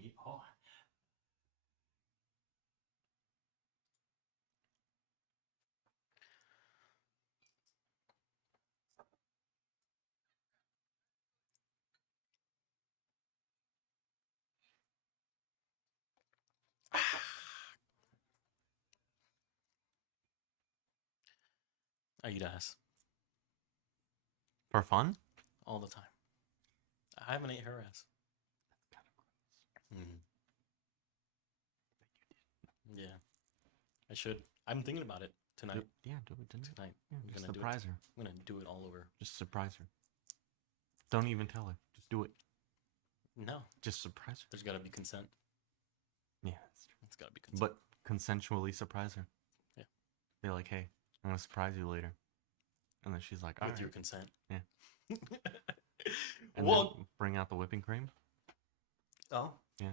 we are. I eat ass For fun? all the time. I haven't ate her ass. Mm. Yeah, I should. I'm thinking about it tonight. Do it tonight. Tonight, Yeah, I'm just gonna surprise her. I'm gonna do it all over. Just surprise her. Don't even tell her. Just do it. No, Just surprise her. there's gotta be consent. Yeah, that's true. It's gotta be consent. But consensually surprise her. Yeah. Be like, hey, I'm gonna surprise you later. And then she's like, all With right. your consent. Yeah. And Well, then bring out the whipping cream. oh, Yeah.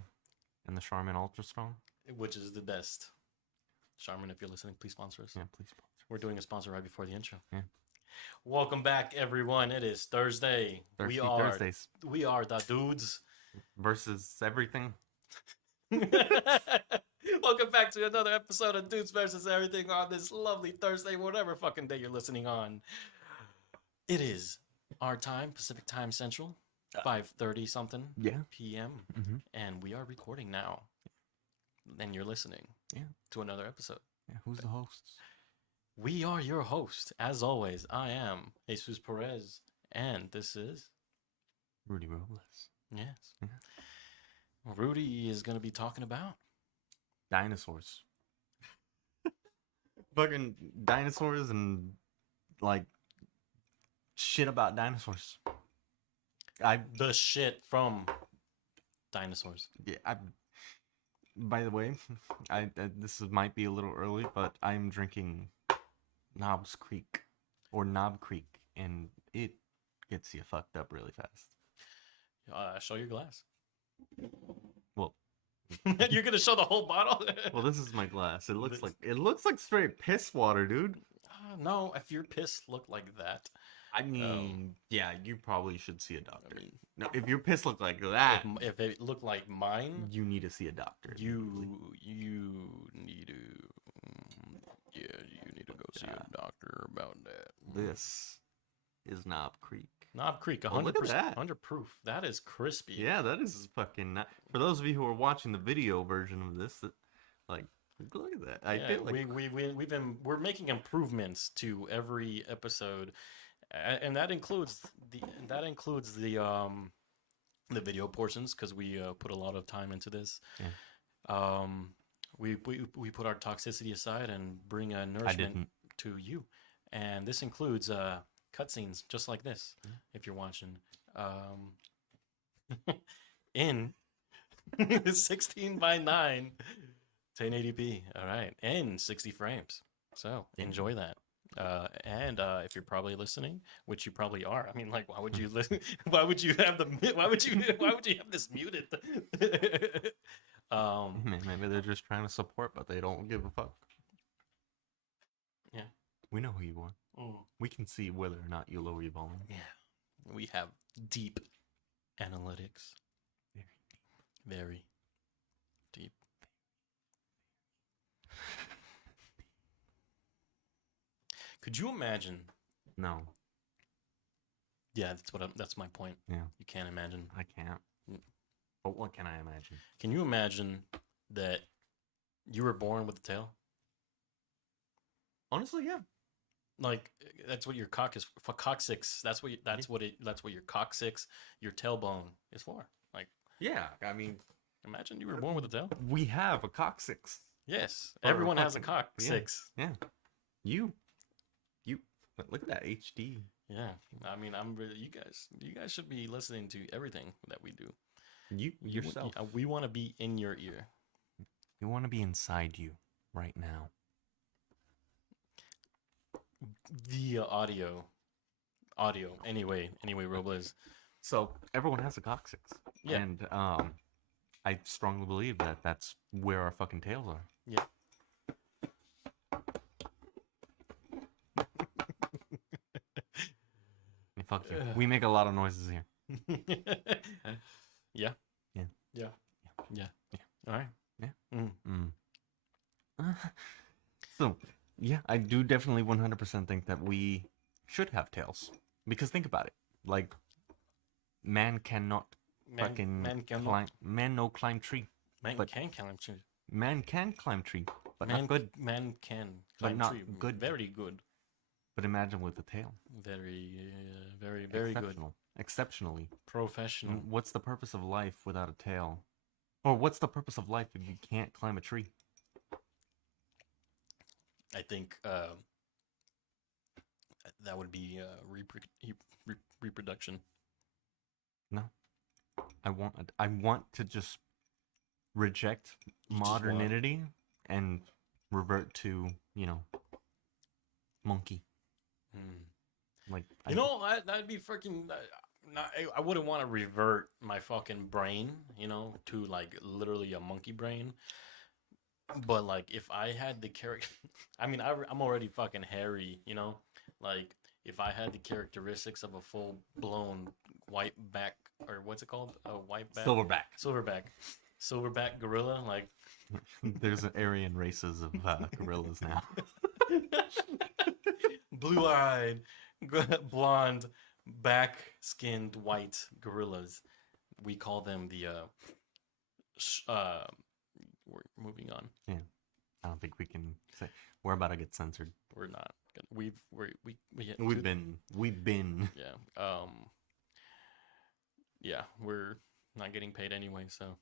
And the Charmin Ultra Strong. which is the best. Charmin, if you're listening, please sponsor us. Yeah, please sponsor. We're doing a sponsor right before the intro. Yeah. Welcome back, everyone. It is Thursday. Thirsty Thursdays. We are the dudes. Versus everything. Welcome back to another episode of Dudes versus Everything on this lovely Thursday, whatever fucking day you're listening on. It is our time, Pacific Time Central, 5:30 something Yeah. p.m. Mm-hmm. And we are recording now. And you're listening to another episode. Yeah. Who's the hosts? We are your host. As always, I am Jesus Perez. And this is... Rudy Robles. Yes. Yeah. Rudy is going to be talking about... Dinosaurs. Fucking dinosaurs and like shit about dinosaurs. the shit from Dinosaurs. By the way, this might be a little early, but I'm drinking Knob Creek, and it gets you fucked up really fast. Show your glass. Well, you're gonna show the whole bottle. well, this is my glass. It looks like straight piss water, dude. No, if your piss looked like that, I mean, yeah, you probably should see a doctor. I mean, No, if your piss looked like that, if it looked like mine, you need to see a doctor. you need to you need to go see a doctor about that. This is Knob Creek. Knob Creek, Oh, look 100%, at that. 100 proof. That is crispy. Yeah, that is fucking. For those of you who are watching the video version of this, like, look at that. I feel like we're making improvements to every episode, and that includes the video portions because we put a lot of time into this. Yeah. We put our toxicity aside and bring a nourishment to you, and this includes cutscenes just like this. Yeah. If you're watching, in 16:9, 1080p. All right, and 60 frames. So enjoy that. And if you're probably listening, which you probably are, I mean, like, why would you listen? Why would you have this muted? maybe they're just trying to support, but they don't give a fuck. Yeah, we know who you are. We can see whether or not you lower your volume. Yeah, we have deep analytics. Very deep. Could you imagine? No. Yeah, that's my point. Yeah. You can't imagine. I can't. But what can I imagine? Can you imagine that you were born with a tail? Honestly, yeah. Like that's what your cock is for. Coccyx. That's what your coccyx, your tailbone is for. Like, yeah. I mean, imagine you were born with a tail. We have a coccyx. Yes, everyone has a coccyx. Yeah. You. But look at that HD. Yeah, I mean, I'm really you guys should be listening to everything that we do. Yourself. We want to be in your ear. We want to be inside you right now. Via audio. Anyway, Robles. So everyone has a coccyx. Yeah. And I strongly believe that that's where our fucking tails are. Yeah. Fuck you. We make a lot of noises here. Yeah. Yeah. Yeah. Yeah. Yeah. All right. Yeah. Mm. So, yeah, I do definitely 100% think that we should have tails. Because think about it. Like, man cannot fucking Man can climb. Man no climb tree. man But can climb tree. man can climb tree, but not good. Man can But climb not tree. good. Very good. But imagine with a tail. Very good. Exceptional. Exceptionally. Professional. What's the purpose of life without a tail? Or what's the purpose of life if you can't climb a tree? I think that would be reproduction. No. I want to just reject You just want- modernity and revert to, monkey. Like That'd be freaking. I wouldn't want to revert my fucking brain, to like literally a monkey brain. But like, if I had the character, I mean, I'm already fucking hairy, Like, if I had the characteristics of a full blown white back, or what's it called, a white back, silverback gorilla, like. There's an Aryan races of gorillas now. Blue-eyed, blonde, back-skinned white gorillas. We call them the. We're moving on. Yeah, I don't think we can say we're about to get censored. We're not. We've been. Yeah. Yeah, we're not getting paid anyway. So.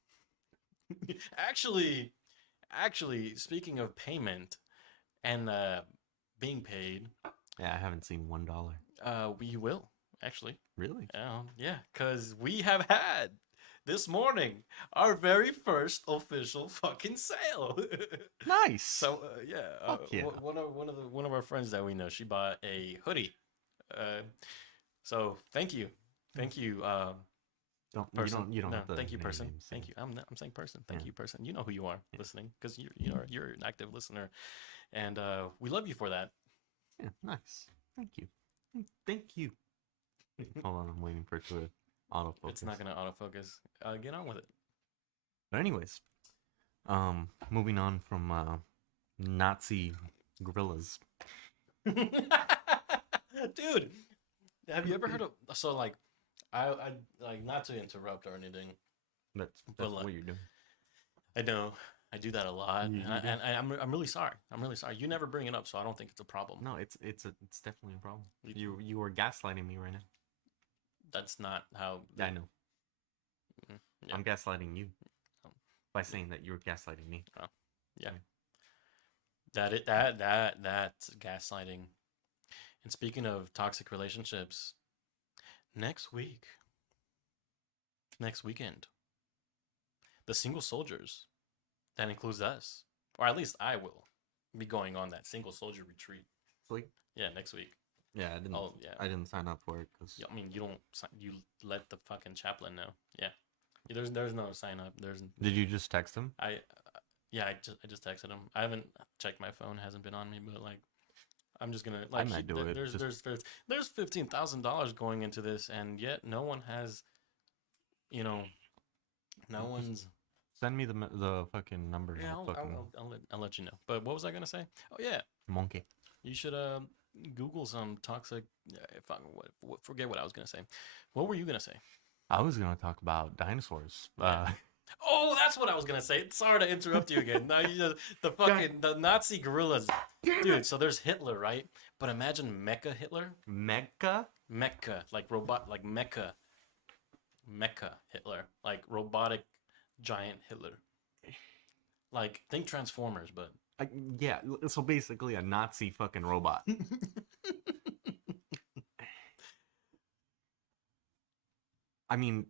actually, speaking of payment and being paid. Yeah, I haven't seen $1. We will actually. Really? Yeah, because we have had this morning our very first official fucking sale. Nice. So yeah, yeah. One of our friends that we know, she bought a hoodie. So thank you. Person. You don't have to thank you, person. names, Thank you. I'm saying person. Thank Yeah. you, person. You know who you are listening, because you're an active listener, and we love you for that. Yeah, nice. Thank you. Thank you. Hold on, I'm waiting for it to autofocus. It's not gonna autofocus. Get on with it. But anyways, moving on from Nazi gorillas. Dude, have you ever heard of? So like, I like, not to interrupt or anything. That's like, what you're doing. I know. I do that a lot, You and I'm really sorry. I'm really sorry. You never bring it up, so I don't think it's a problem. No, it's definitely a problem. You are gaslighting me right now. That's not how. I know. Yeah. I'm gaslighting you by saying that you're gaslighting me. Oh, yeah. That's gaslighting. And speaking of toxic relationships, next weekend, the single soldiers, that includes us, or at least I will be going on that single soldier retreat. Sweet. Yeah, next week. Yeah, I didn't. Oh, yeah. I didn't sign up for it because. I mean, you let the fucking chaplain know. Yeah. There's no sign up. Did you just text him? I just texted him. I haven't checked my phone. Hasn't been on me, but like, I'm just gonna like. I might do it. There's $15,000 going into this, and yet no one has. No one's. Send me the fucking number. Yeah, I'll let you know. But what was I gonna say? Oh yeah, monkey. You should Google some toxic. Forget what I was gonna say. What were you gonna say? I was gonna talk about dinosaurs. Oh, that's what I was gonna say. Sorry to interrupt you again. No, the Nazi gorillas, dude. So there's Hitler, right? But imagine Mecha Hitler. Mecha, like robot, like Mecha Hitler, like robotic giant Hitler. Like, think Transformers, but yeah. So basically, a Nazi fucking robot. I mean,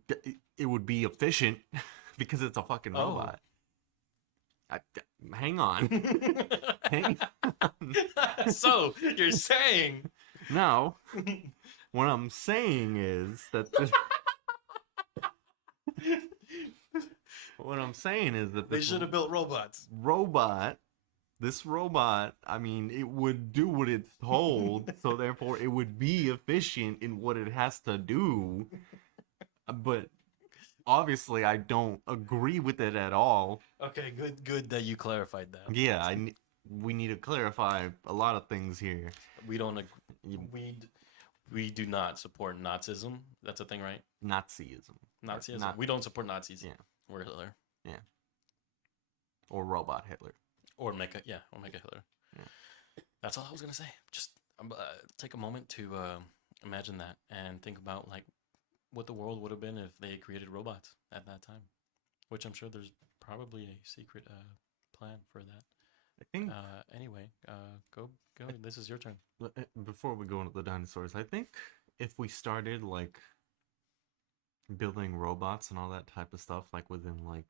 it would be efficient because it's a fucking robot. Hang on. Hang on. So, you're saying... No. What I'm saying is that... What I'm saying is that... They should have built robots. This robot, I mean, it would do what it's told, so therefore it would be efficient in what it has to do. But obviously I don't agree with it at all. Okay, good that you clarified that. Yeah, we need to clarify a lot of things here. We don't You- we do not support Nazism. That's a thing, right? Nazism. Nazism. Not, We don't support Nazis. yeah, We're Hitler. yeah. Or robot Hitler. Or Mecha, yeah, or Mecha Hitler. Yeah. That's all I was gonna say. Just take a moment to imagine that and think about like what the world would have been if they created robots at that time. Which I'm sure there's probably a secret plan for that. I think Anyway, go. This is your turn. before we go into the dinosaurs, I think if we started like building robots and all that type of stuff, like within like,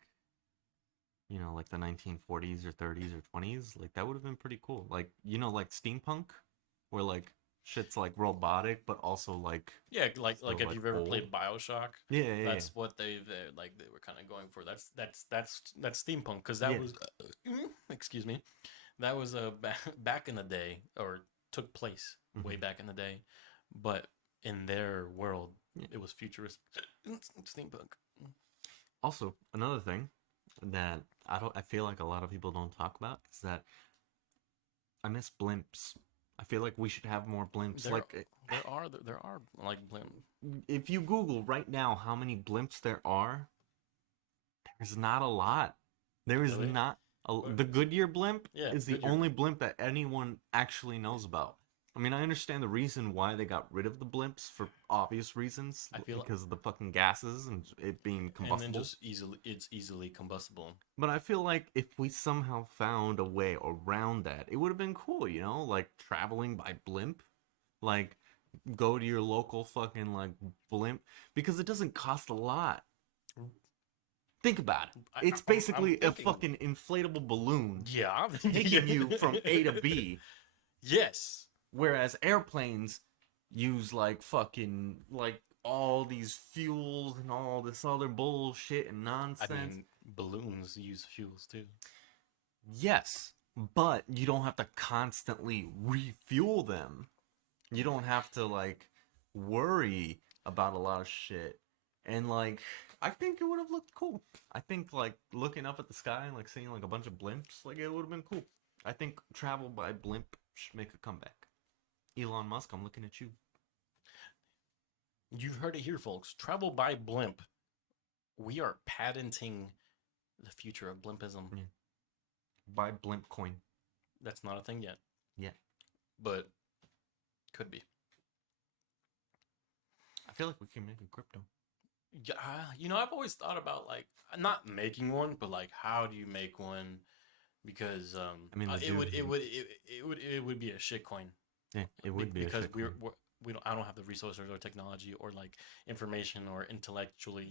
you know, like the 1940s or 30s or 20s, like that would have been pretty cool. Like, you know, like steampunk, where like shit's like robotic, but also like Yeah, like still, if like, you've ever old. played BioShock, Yeah, that's what they like they were kind of going for. That's steampunk because that Yeah. was excuse me, that was back in the day or took place way Mhm. back in the day, but in their world Yeah. it was futuristic steampunk. Also, another thing that I feel like a lot of people don't talk about is that I miss blimps. I feel like we should have more blimps. There, Like, there are like if you Google right now how many blimps there are, there's not a lot. There is Really? not Where- the Goodyear blimp Yeah, is the Goodyear. only blimp that anyone actually knows about. I mean, I understand the reason why they got rid of the blimps for obvious reasons, I feel- because of the fucking gases and it being and combustible. then just it's easily combustible. But I feel like if we somehow found a way around that, it would have been cool, you know? Like traveling by blimp. Like go to your local fucking like blimp because it doesn't cost a lot. Think about it. It's I'm basically a thinking- fucking inflatable balloon Yeah, taking you from A to B, Yes. whereas airplanes use like fucking like all these fuels and all this other bullshit and nonsense. I mean, balloons use fuels too. Yes, but you don't have to constantly refuel them. You don't have to like worry about a lot of shit. And like I think it would have looked cool. I think like looking up at the sky and like seeing like a bunch of blimps, like it would have been cool. I think travel by blimp should make a comeback. Elon Musk, I'm looking at you. You've heard it here, folks. Travel by blimp. We are patenting the future of blimpism. Yeah. Buy blimp coin. That's not a thing yet. Yeah. But could be. I feel like we can make a crypto. Yeah, you know, I've always thought about like not making one, but like how do you make one? Because I mean, the it would be a shit coin. Yeah, it would be because a shit coin. we don't I don't have the resources or technology or like information or intellectual.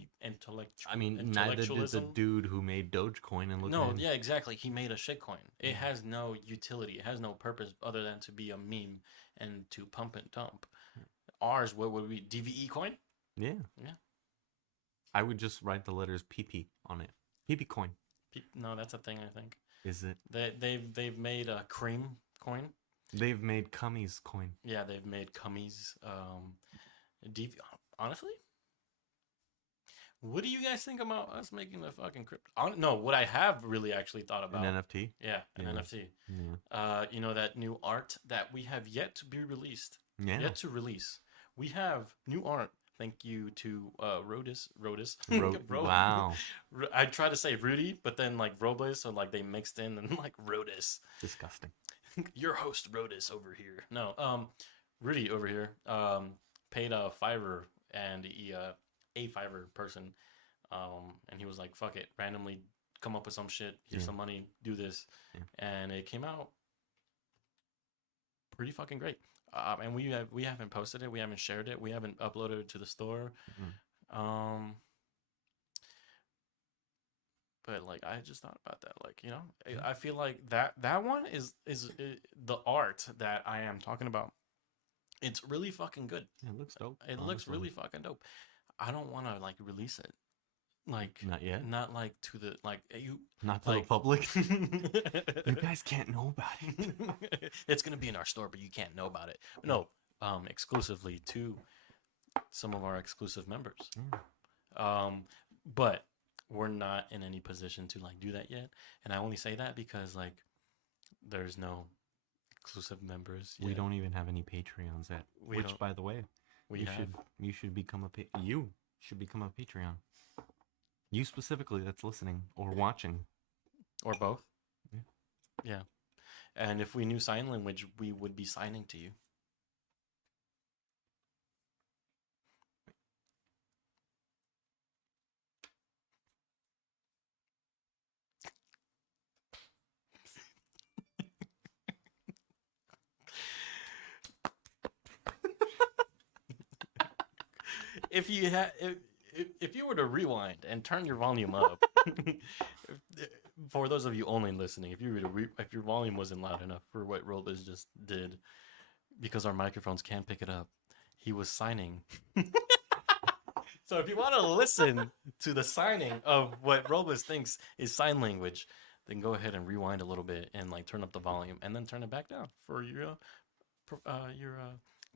I mean, neither did the intellectualism. dude who made Dogecoin and look No, at him. yeah, exactly. He made a shit coin. It Yeah. has no utility. It has no purpose other than to be a meme and to pump and dump. Ours, what would be DVE coin? Yeah. Yeah. I would just write the letters PP on it. PP coin. No, that's a thing. I think Is it? they've made a cream coin. They've made Cummies coin. Yeah, they've made cummies. Honestly, what do you guys think about us making the fucking crypto? No, what I have really actually thought about. An NFT? Yeah, an Yeah. NFT. Yeah. You know that new art that we have yet to be released. Yeah. Yet to release. We have new art. Thank you to Rodis. Wow. I tried to say Rudy, but then like Robles, so like they mixed in and like Rodis. Disgusting. Your host Rodis over here. No, Rudy over here paid a $5 and a $5 person, and he was like, "Fuck it, randomly come up with some shit. Here's Yeah. some money. Do this," Yeah. and it came out pretty fucking great. And we haven't posted it. We haven't shared it. We haven't uploaded it to the store. Mhm. But like I just thought about that. Like, you know, I feel like that one is the art that I am talking about. It's really fucking good. Yeah, it looks dope. It looks honestly. really fucking dope. I don't want to like release it. Like Not yet. not like to the like you Not to like the public. You guys can't know about it. It's gonna be in our store, but you can't know about it. No, exclusively to some of our exclusive members. Yeah. but we're not in any position to like do that yet. And I only say that because like there's no exclusive members We yet. don't even have any Patreons yet. We Which, don't. by the way, We you have should become you should become a Patreon. You specifically that's listening or watching. or both. Yeah. Yeah. And if we knew sign language, we would be signing to you. If you had if you were to rewind and turn your volume up, for those of you only listening, if you were to if your volume wasn't loud enough for what Robus just did, because our microphones can't pick it up, he was signing. So if you want to listen to the signing of what Robus thinks is sign language, then go ahead and rewind a little bit and like turn up the volume and then turn it back down for your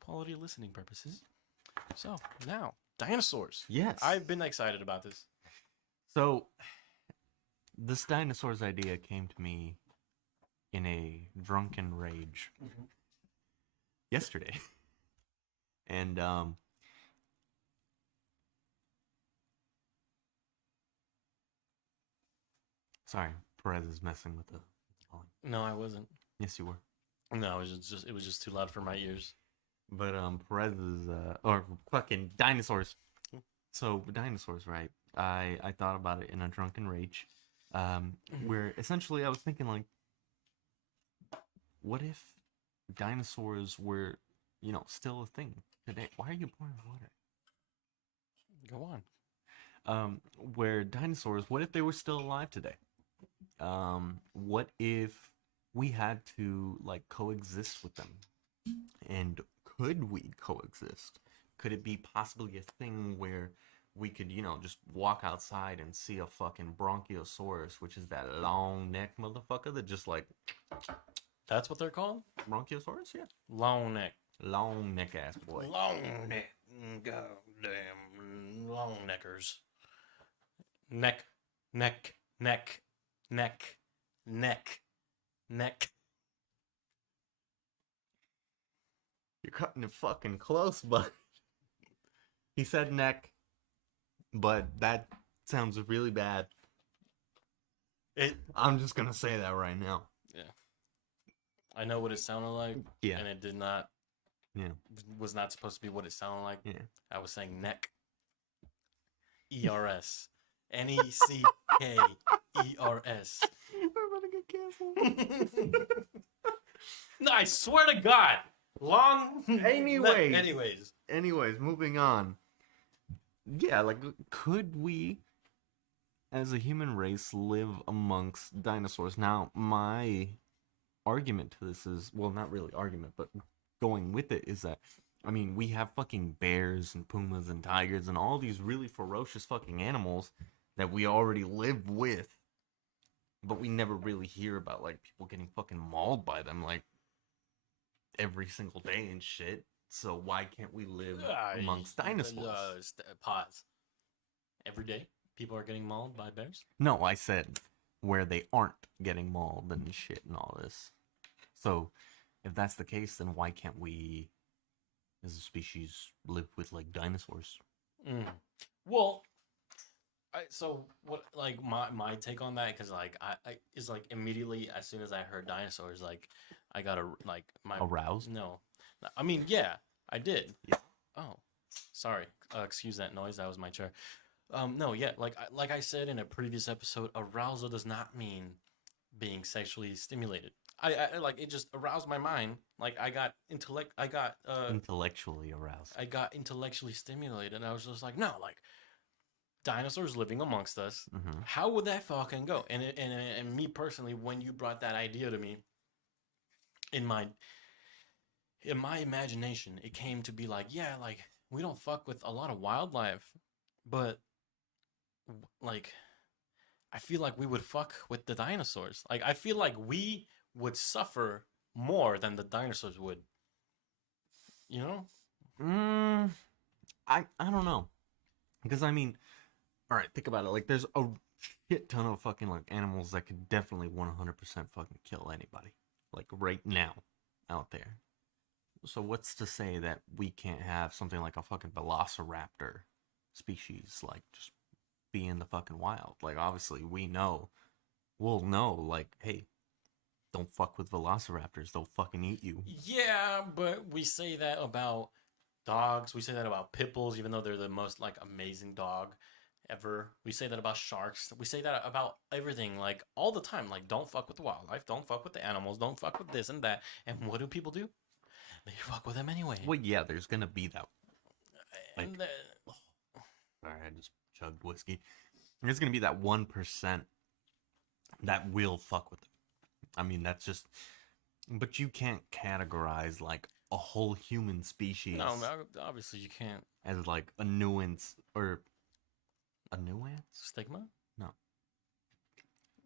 quality listening purposes. So now, dinosaurs. Yes. I've been excited about this. So, this dinosaurs idea came to me in a drunken rage yesterday. And, sorry, Perez is messing with the volume. No, I wasn't. Yes, you were. No, it was just too loud for my ears. But, Perez is, or fucking dinosaurs. So, dinosaurs, right? I thought about it in a drunken rage. Where essentially I was thinking, like, what if dinosaurs were, still a thing today? Why are you pouring water? Go on. Where dinosaurs, what if they were still alive today? What if we had to, like, coexist with them? And could we coexist? Could it be possibly a thing where we could, just walk outside and see a fucking Bronchiosaurus, which is that long neck motherfucker that just, like... That's what they're called? Bronchiosaurus, yeah. Long neck. Long neck ass boy. Long neck. Goddamn long neckers. Neck. Neck. Neck. Neck. Neck. Neck. You're cutting it fucking close, but... He said neck, but that sounds really bad. I'm just gonna say that right now. Yeah. I know what it sounded like. Yeah. And it did not. Yeah. Was not supposed to be what it sounded like. Yeah. I was saying neck. ERS. NECKERS. We're about to get canceled. No, I swear to God. Long. Anyways, moving on. Yeah, like, could we, as a human race, live amongst dinosaurs? Now, my argument to this is, well, not really argument, but going with it is that, I mean, we have fucking bears and pumas and tigers and all these really ferocious fucking animals that we already live with, but we never really hear about, like, people getting fucking mauled by them, like, every single day and shit. So why can't we live amongst dinosaurs? Pause. Every day, people are getting mauled by bears? No, I said where they aren't getting mauled and shit and all this. So, if that's the case, then why can't we, as a species, live with, like, dinosaurs? Well, so what, like, my take on that, because, like, I is, like, immediately as soon as I heard dinosaurs, like, I got aroused? No. I mean, yeah, I did. Yeah. Oh, sorry. Excuse that noise. That was my chair. No, yeah, like I said in a previous episode, arousal does not mean being sexually stimulated. I like, it just aroused my mind. Like, I got intellectually aroused. I got intellectually stimulated, and I was just like, no, like, dinosaurs living amongst us. Mm-hmm. How would that fucking go? And me personally, when you brought that idea to me, in my imagination, it came to be like, yeah, like, we don't fuck with a lot of wildlife, but, like, I feel like we would fuck with the dinosaurs. Like, I feel like we would suffer more than the dinosaurs would. You know? I don't know. Because, I mean, all right, think about it. Like, there's a shit ton of fucking like animals that could definitely 100% fucking kill anybody. Like right now, out there. So what's to say that we can't have something like a fucking velociraptor species like just be in the fucking wild? Like obviously we'll know like, hey, don't fuck with velociraptors. They'll fucking eat you. Yeah, but we say that about dogs. We say that about pit bulls, even though they're the most like amazing dog ever. We say that about sharks. We say that about everything, like all the time. Like, don't fuck with the wildlife. Don't fuck with the animals. Don't fuck with this and that. And what do people do? They fuck with them anyway. Well, yeah, there's gonna be that. Like, And sorry, I just chugged whiskey. There's gonna be that 1% that will fuck with them. I mean, that's just. But you can't categorize like a whole human species no, obviously you can't. as like a nuance or a nuance. Stigma? No.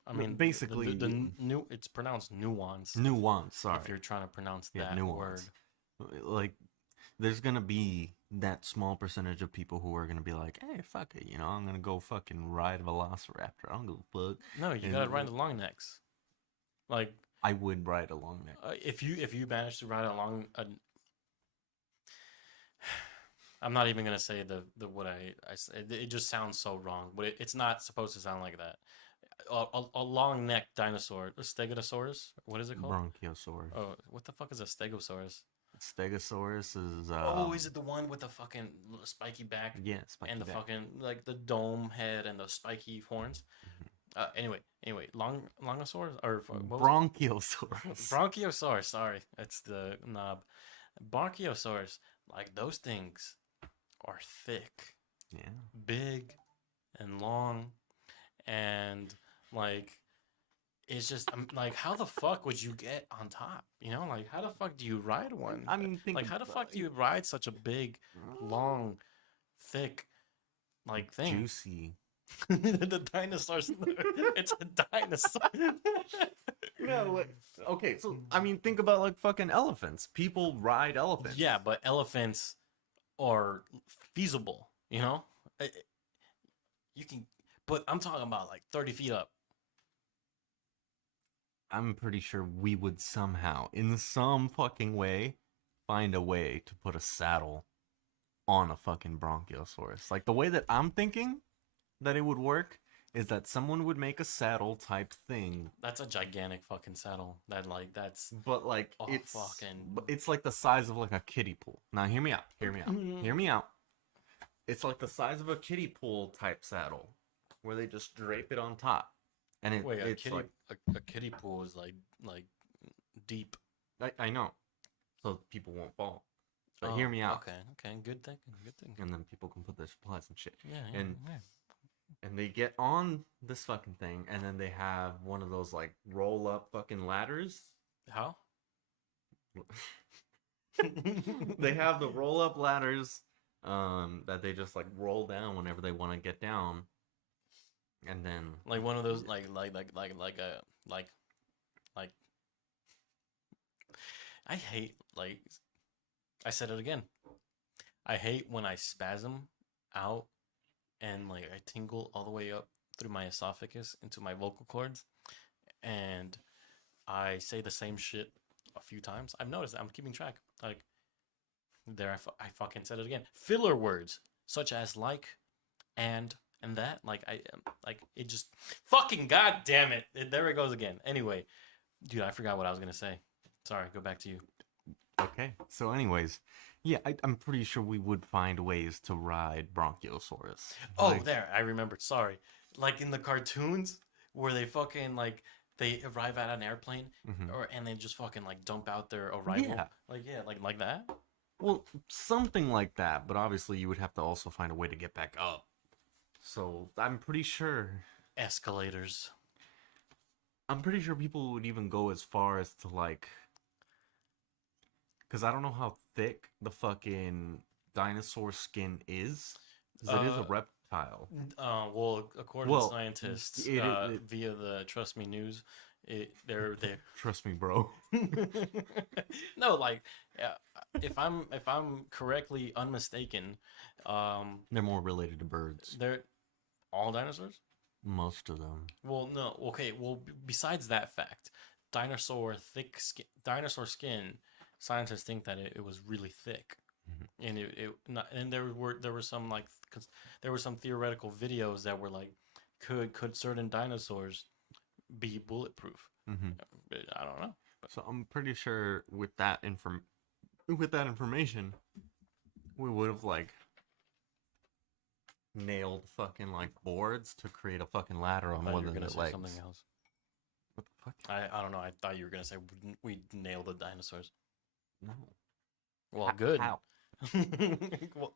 I mean, basically, new. It's pronounced nuance. nuance. Sorry, If you're trying to pronounce yeah, that nuance. word. Like, there's gonna be that small percentage of people who are gonna be like, "Hey, fuck it, I'm gonna go fucking ride a velociraptor. I don't give a fuck." No, you And gotta ride the long necks. Like, I would ride a long neck. if you manage to ride along a, I'm not even gonna say the what I said. It just sounds so wrong, but it's not supposed to sound like that. A long neck dinosaur, a stegosaurus. What is it called? Bronchiosaurus. Oh, what the fuck is a stegosaurus? Stegosaurus is. Oh, is it the one with the fucking spiky back Yeah, spiky and the back. fucking like the dome head and the spiky horns? Anyway, longosaurus or what was it? Bronchiosaurus. Bronchiosaurus. Sorry, it's the knob. Bronchiosaurus. Like those things are thick, Yeah. big, and long, and like it's just like how the fuck would you get on top? Like how the fuck do you ride one? I mean, think Like how the about fuck do you ride such a big, long, thick, like thing? juicy. The dinosaurs. It's a dinosaur. No, okay, so I mean, think about like fucking elephants. People ride elephants. Yeah, but elephants are feasible. You can, but I'm talking about like 30 feet up. I'm pretty sure we would somehow, in some fucking way, find a way to put a saddle on a fucking Bronchiosaurus. Like the way that I'm thinking that it would work is that someone would make a saddle type thing, That's a gigantic fucking saddle. That's but like oh, it's like the size of like a kiddie pool. Now hear me out. Hear me out. It's like the size of a kiddie pool type saddle, where they just drape it on top, and wait, it's like a kiddie pool is like deep. I know, so people won't fall. But Oh, hear me out, okay, good thing. and then people can put their supplies and shit. Yeah, and yeah. and they get on this fucking thing, and then they have one of those like roll up fucking ladders. How? They have the roll up ladders that they just like roll down whenever they want to get down, and then Like one of those like I hate like I said it again. I hate when I spasm out and like I tingle all the way up through my esophagus into my vocal cords, and I say the same shit a few times. I've noticed that. I'm keeping track. Like there, I fucking said it again. Filler words such as like and that. Like like it just fucking goddamn it. There it goes again. Anyway, dude, I forgot what I was gonna say. Sorry. Go back to you. okay. So, anyways, yeah, I'm pretty sure we would find ways to ride Bronchiosaurus. Oh, Like, there. I remembered. Sorry. Like in the cartoons where they fucking like they arrive at an airplane mhm. and they just fucking like dump out their arrival. Yeah. Like that. Well, something like that, but obviously you would have to also find a way to get back up. So I'm pretty sure Escalators. people would even go as far as to like, because I don't know how thick the fucking dinosaur skin is, because it is a Uh, reptile. Well, according Well, to scientists, it- via the Trust Me News, they're Trust me, bro. no, like, if I'm correctly unmistaken, They're more related to birds. they're All dinosaurs? Most of them. Well, no. Okay. Well, besides that fact, dinosaur skin, scientists think that it was really thick, Mhm. and it not, and there were some like there were some theoretical videos that were like, could certain dinosaurs be bulletproof? Mhm. I don't know. So I'm pretty sure with that information, we would have like nailed fucking like boards to create a fucking ladder I on thought one you were of gonna their say something legs. else. What the fuck? I don't know. I thought you were gonna say we nailed the dinosaurs. No. Well, good. How? Well,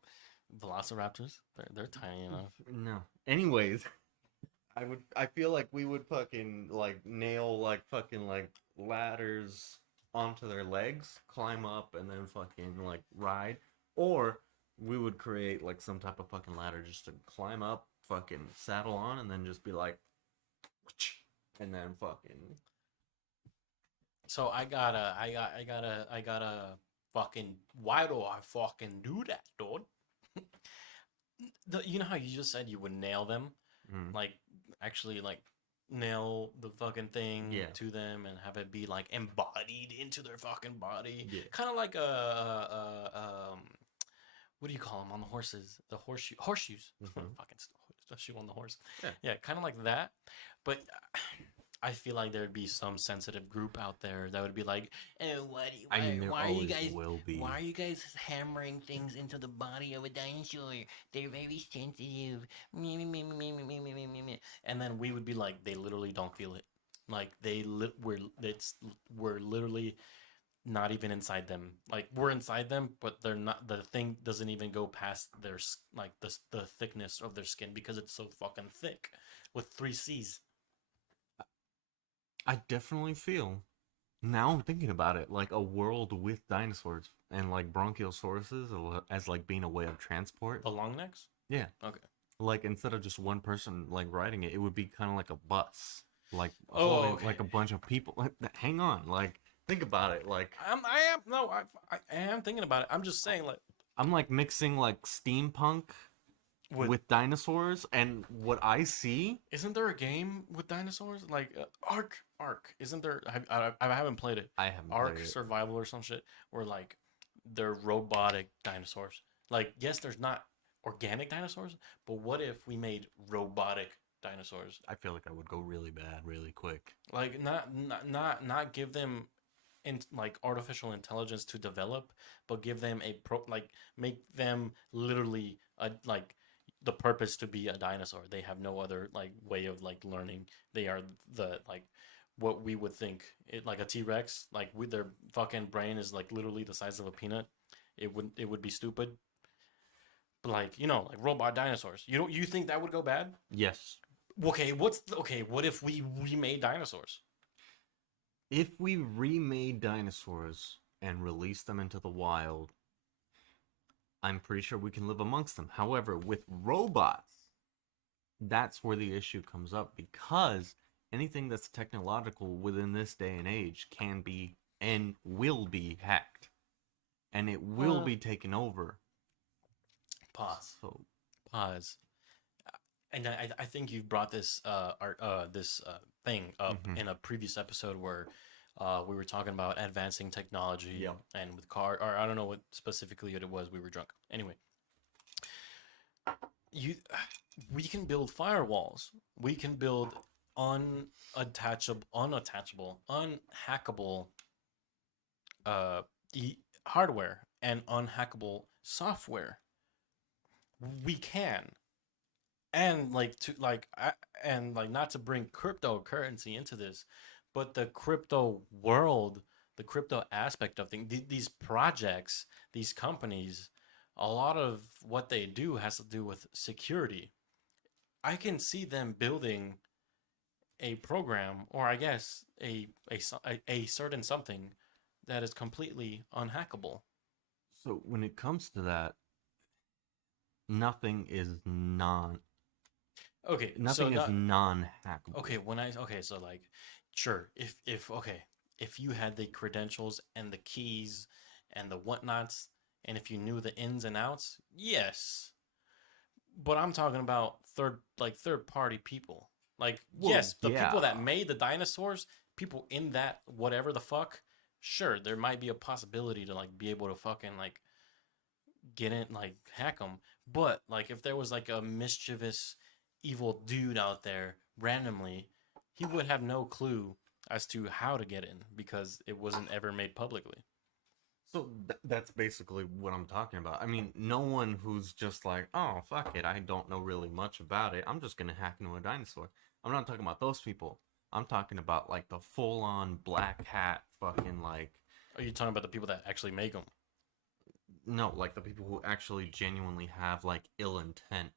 velociraptors, they're tiny enough. No. Anyways, I feel like we would fucking like nail like fucking like ladders onto their legs, climb up and then fucking like ride. Or we would create like some type of fucking ladder just to climb up, fucking saddle on, and then just be like and then fucking So I gotta fucking. Why do I fucking do that, dude? You know how you just said you would nail them, mm, like actually like nail the fucking thing yeah. to them and have it be like embodied into their fucking body, Yeah. kind of like a what do you call them on the horses? The horseshoes. Mhm. Fucking shoe on the horse. Yeah. Yeah, kind of like that. But I feel like there'd be some sensitive group out there that would be like, "Oh, I mean, there always will why be. are you guys hammering things into the body of a dinosaur? They're very sensitive." Me, me, me, me, me, me, me, me, me, me. And then we would be like, they literally don't feel it. Like we're literally not even inside them. Like we're inside them, but they're not. The thing doesn't even go past like the thickness of their skin because it's so fucking thick with three C's. I definitely feel now I'm thinking about it like a world with dinosaurs and like bronchiosauruses as like being a way of transport. The long necks. Yeah. Okay. Like instead of just one person like riding it, it would be kind of like a bus, like Oh, holding okay. like a bunch of people. Like, hang on, like think about it. Like I am no, I am thinking about it. I'm just saying, like, I'm like mixing like steampunk with dinosaurs, and what I see, isn't there a game with dinosaurs like Ark? Isn't there? I haven't played it. I haven't Ark played it. Survival or some shit, where like they're robotic dinosaurs. Like, yes, there's not organic dinosaurs, but what if we made robotic dinosaurs? I feel like I would go really bad really quick. Like, not give them in like artificial intelligence to develop, but give them like make them literally like the purpose to be a dinosaur. They have no other like way of like learning. They are the like what we would think it like a T-Rex, like with their fucking brain is like literally the size of a peanut. It would be stupid. But like, like robot dinosaurs. You think that would go bad? Yes. Okay, what if we remade dinosaurs? If we remade dinosaurs and released them into the wild, I'm pretty sure we can live amongst them. However, with robots, that's where the issue comes up because anything that's technological within this day and age can be and will be hacked. And it will be taken over. Pause. So, Pause. And I think you've brought this thing up mhm. in a previous episode where we were talking about advancing technology Yep. and with car or I don't know what specifically it was. We were drunk. Anyway, you we can build firewalls. We can build unhackable uh hardware and unhackable software. We can. And like and like not to bring cryptocurrency into this, but the crypto world, the crypto aspect of things, these projects, these companies, a lot of what they do has to do with security. I can see them building a program, or I guess a certain something that is completely unhackable. So when it comes to that, nothing is non Okay, so nothing is not non-hackable. okay, so like sure, if okay, if you had the credentials and the keys and the whatnots, and if you knew the ins and outs, yes. But I'm talking about third party people. Like, Well, yes, the yeah. people that made the dinosaurs, people in that whatever the fuck, sure, there might be a possibility to like be able to fucking like get in, like hack them. But like, if there was like a mischievous, evil dude out there randomly, he would have no clue as to how to get in because it wasn't ever made publicly. So that's basically what I'm talking about. I mean, no one who's just like, oh, fuck it, I don't know really much about it. I'm just gonna hack into a dinosaur. I'm not talking about those people. I'm talking about like the full on black hat fucking like, Are you talking about the people that actually make them? no, like the people who actually genuinely have like ill intent.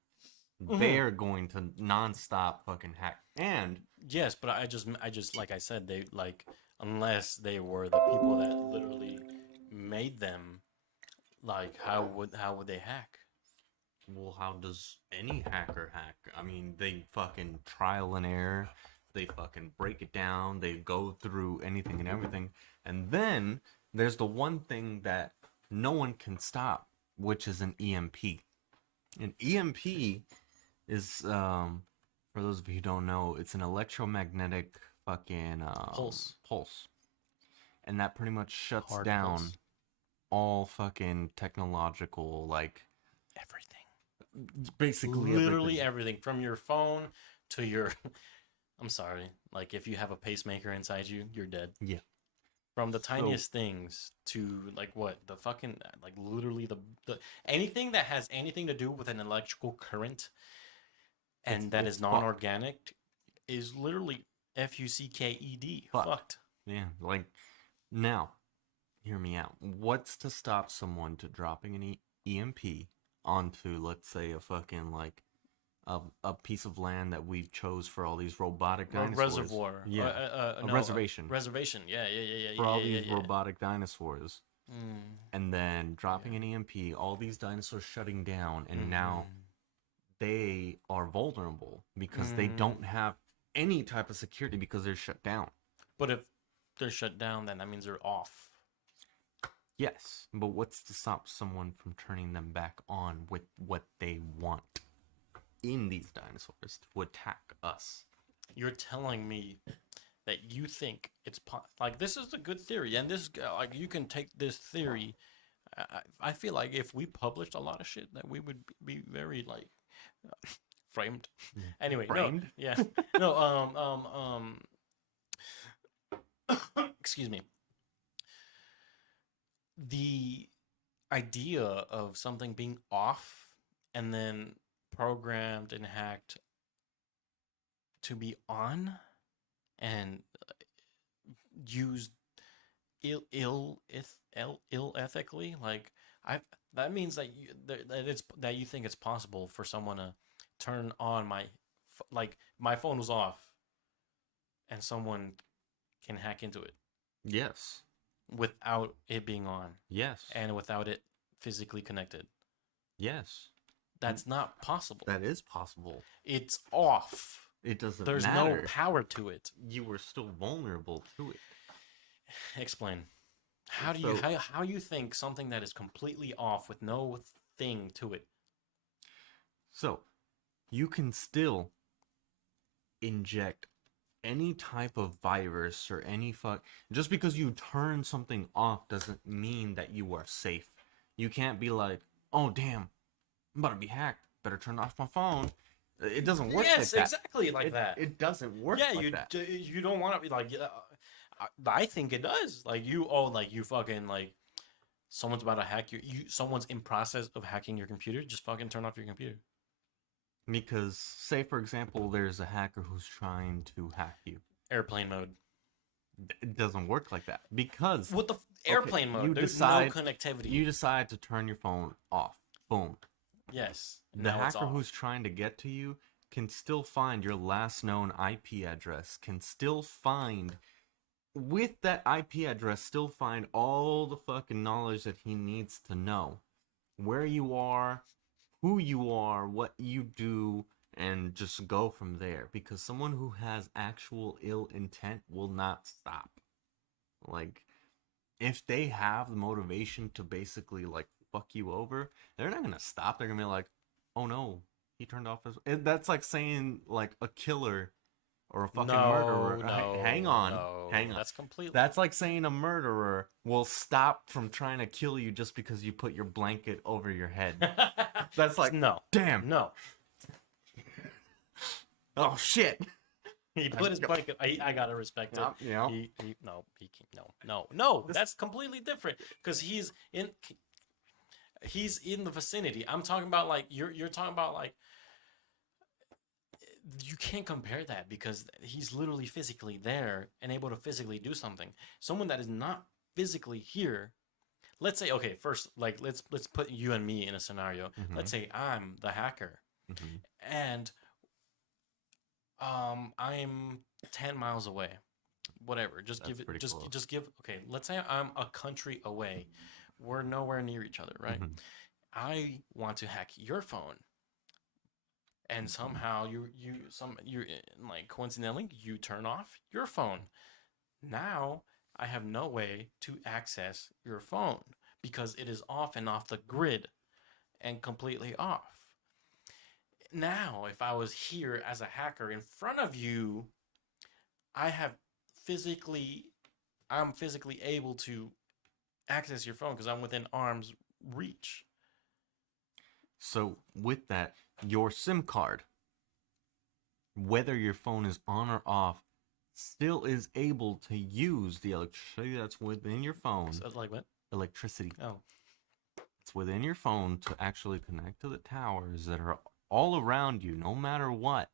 Mm-hmm. They're going to nonstop fucking hack. And Yes, but I just like I said, they like unless they were the people that literally made them, like how would they hack? well, how does any hacker hack? I mean, they fucking trial and error. They fucking break it down. They go through anything and everything. And then there's the one thing that no one can stop, which is an EMP. An EMP is, for those of you who don't know, it's an electromagnetic fucking pulse. And that pretty much shuts Hard down pulse. all fucking technological, like, Everything. basically everything. Literally everything from your phone to your I'm sorry, like if you have a pacemaker inside you, you're dead. Yeah. From the So tiniest things to like what the fucking like literally the anything that has anything to do with an electrical current and that it's is fucked. non-organic is literally fucked. Fucked. Fucked. Yeah. Like now, hear me out. What's to stop someone to dropping an EMP onto, let's say, a fucking like a piece of land that we chose for all these robotic A dinosaurs? reservoir. Yeah. A No, reservation reservation. Yeah, yeah, yeah, yeah, for yeah, all yeah, these yeah, yeah. robotic dinosaurs. Mm, And then dropping yeah. an EMP, all these dinosaurs shutting down, and now Mm-hmm. they are vulnerable because they Mm. don't have any type of security because they're shut down. But if they're shut down, then that means they're off. Yes, but what's to stop someone from turning them back on with what they want in these dinosaurs to attack us? You're telling me that you think like this is a good theory, and this like you can take this theory. I feel like if we published a lot of shit, that we would be very like framed. Anyway, no, Framed? yeah, no, excuse me. The idea of something being off and then programmed and hacked to be on and used ill ethically, like I that means that you think it's possible for someone to turn on like my phone was off and someone can hack into it Yes. without it being on Yes. and without it physically connected. Yes. That's not possible. That is possible. It's off. It doesn't There's no matter. power to it. You were still vulnerable to it. Explain. How do you So, how you think something that is completely off with no thing to it? so you can still inject any type of virus or any fuck. Just because you turn something off doesn't mean that you are safe. You can't be like, oh damn, I'm about to be hacked. Better turn off my phone. It doesn't work like Yes, that. exactly like that. It doesn't work Yeah, like that. you don't want to be like. Yeah, I think it does. Like you fucking like someone's about to hack someone's in process of hacking your computer. Just fucking turn off your computer. Because, say for example, there's a hacker who's trying to hack you. Airplane mode. It doesn't work like that because With the airplane mode, you there's decide no connectivity. you decide to turn your phone off. Boom. Yes. The Now it's hacker off. who's trying to get to you can still find your last known IP address, can still find, with that IP address, still find all the fucking knowledge that he needs to know. Where you are, who you are, what you do, and just go from there. Because someone who has actual ill intent will not stop. Like, if they have the motivation to basically, like, fuck you over, they're not gonna stop. They're gonna be like, oh no, he turned off his. That's like saying like a killer or a fucking No, murderer. Hang no, on, hang no. on. That's completely. That's like saying a murderer will stop from trying to kill you just because you put your blanket over your head. That's like, No, damn. no. Oh shit. He put his blanket. I gotta respect it. Yeah. No, he can't. No. That's completely different because he's in the vicinity. I'm talking about like you're talking about like you can't compare that because he's literally physically there and able to physically do something. Someone that is not physically here. Let's say okay, first like let's put you and me in a scenario. Mhm. Let's say I'm the hacker Mhm. and I'm 10 miles away. Whatever. Just That's give it pretty close. just give okay, let's say I'm a country away. We're nowhere near each other, right? Mhm. I want to hack your phone. And somehow you like coincidentally you turn off your phone. Now I have no way to access your phone because it is off and off the grid and completely off. Now, if I was here as a hacker in front of you, I have physically I'm physically able to access your phone because I'm within arm's reach. So with that, your SIM card, whether your phone is on or off, still is able to use the electricity that's within your phone. So, like what? Electricity. Oh. It's within your phone to actually connect to the towers that are all around you, no matter what,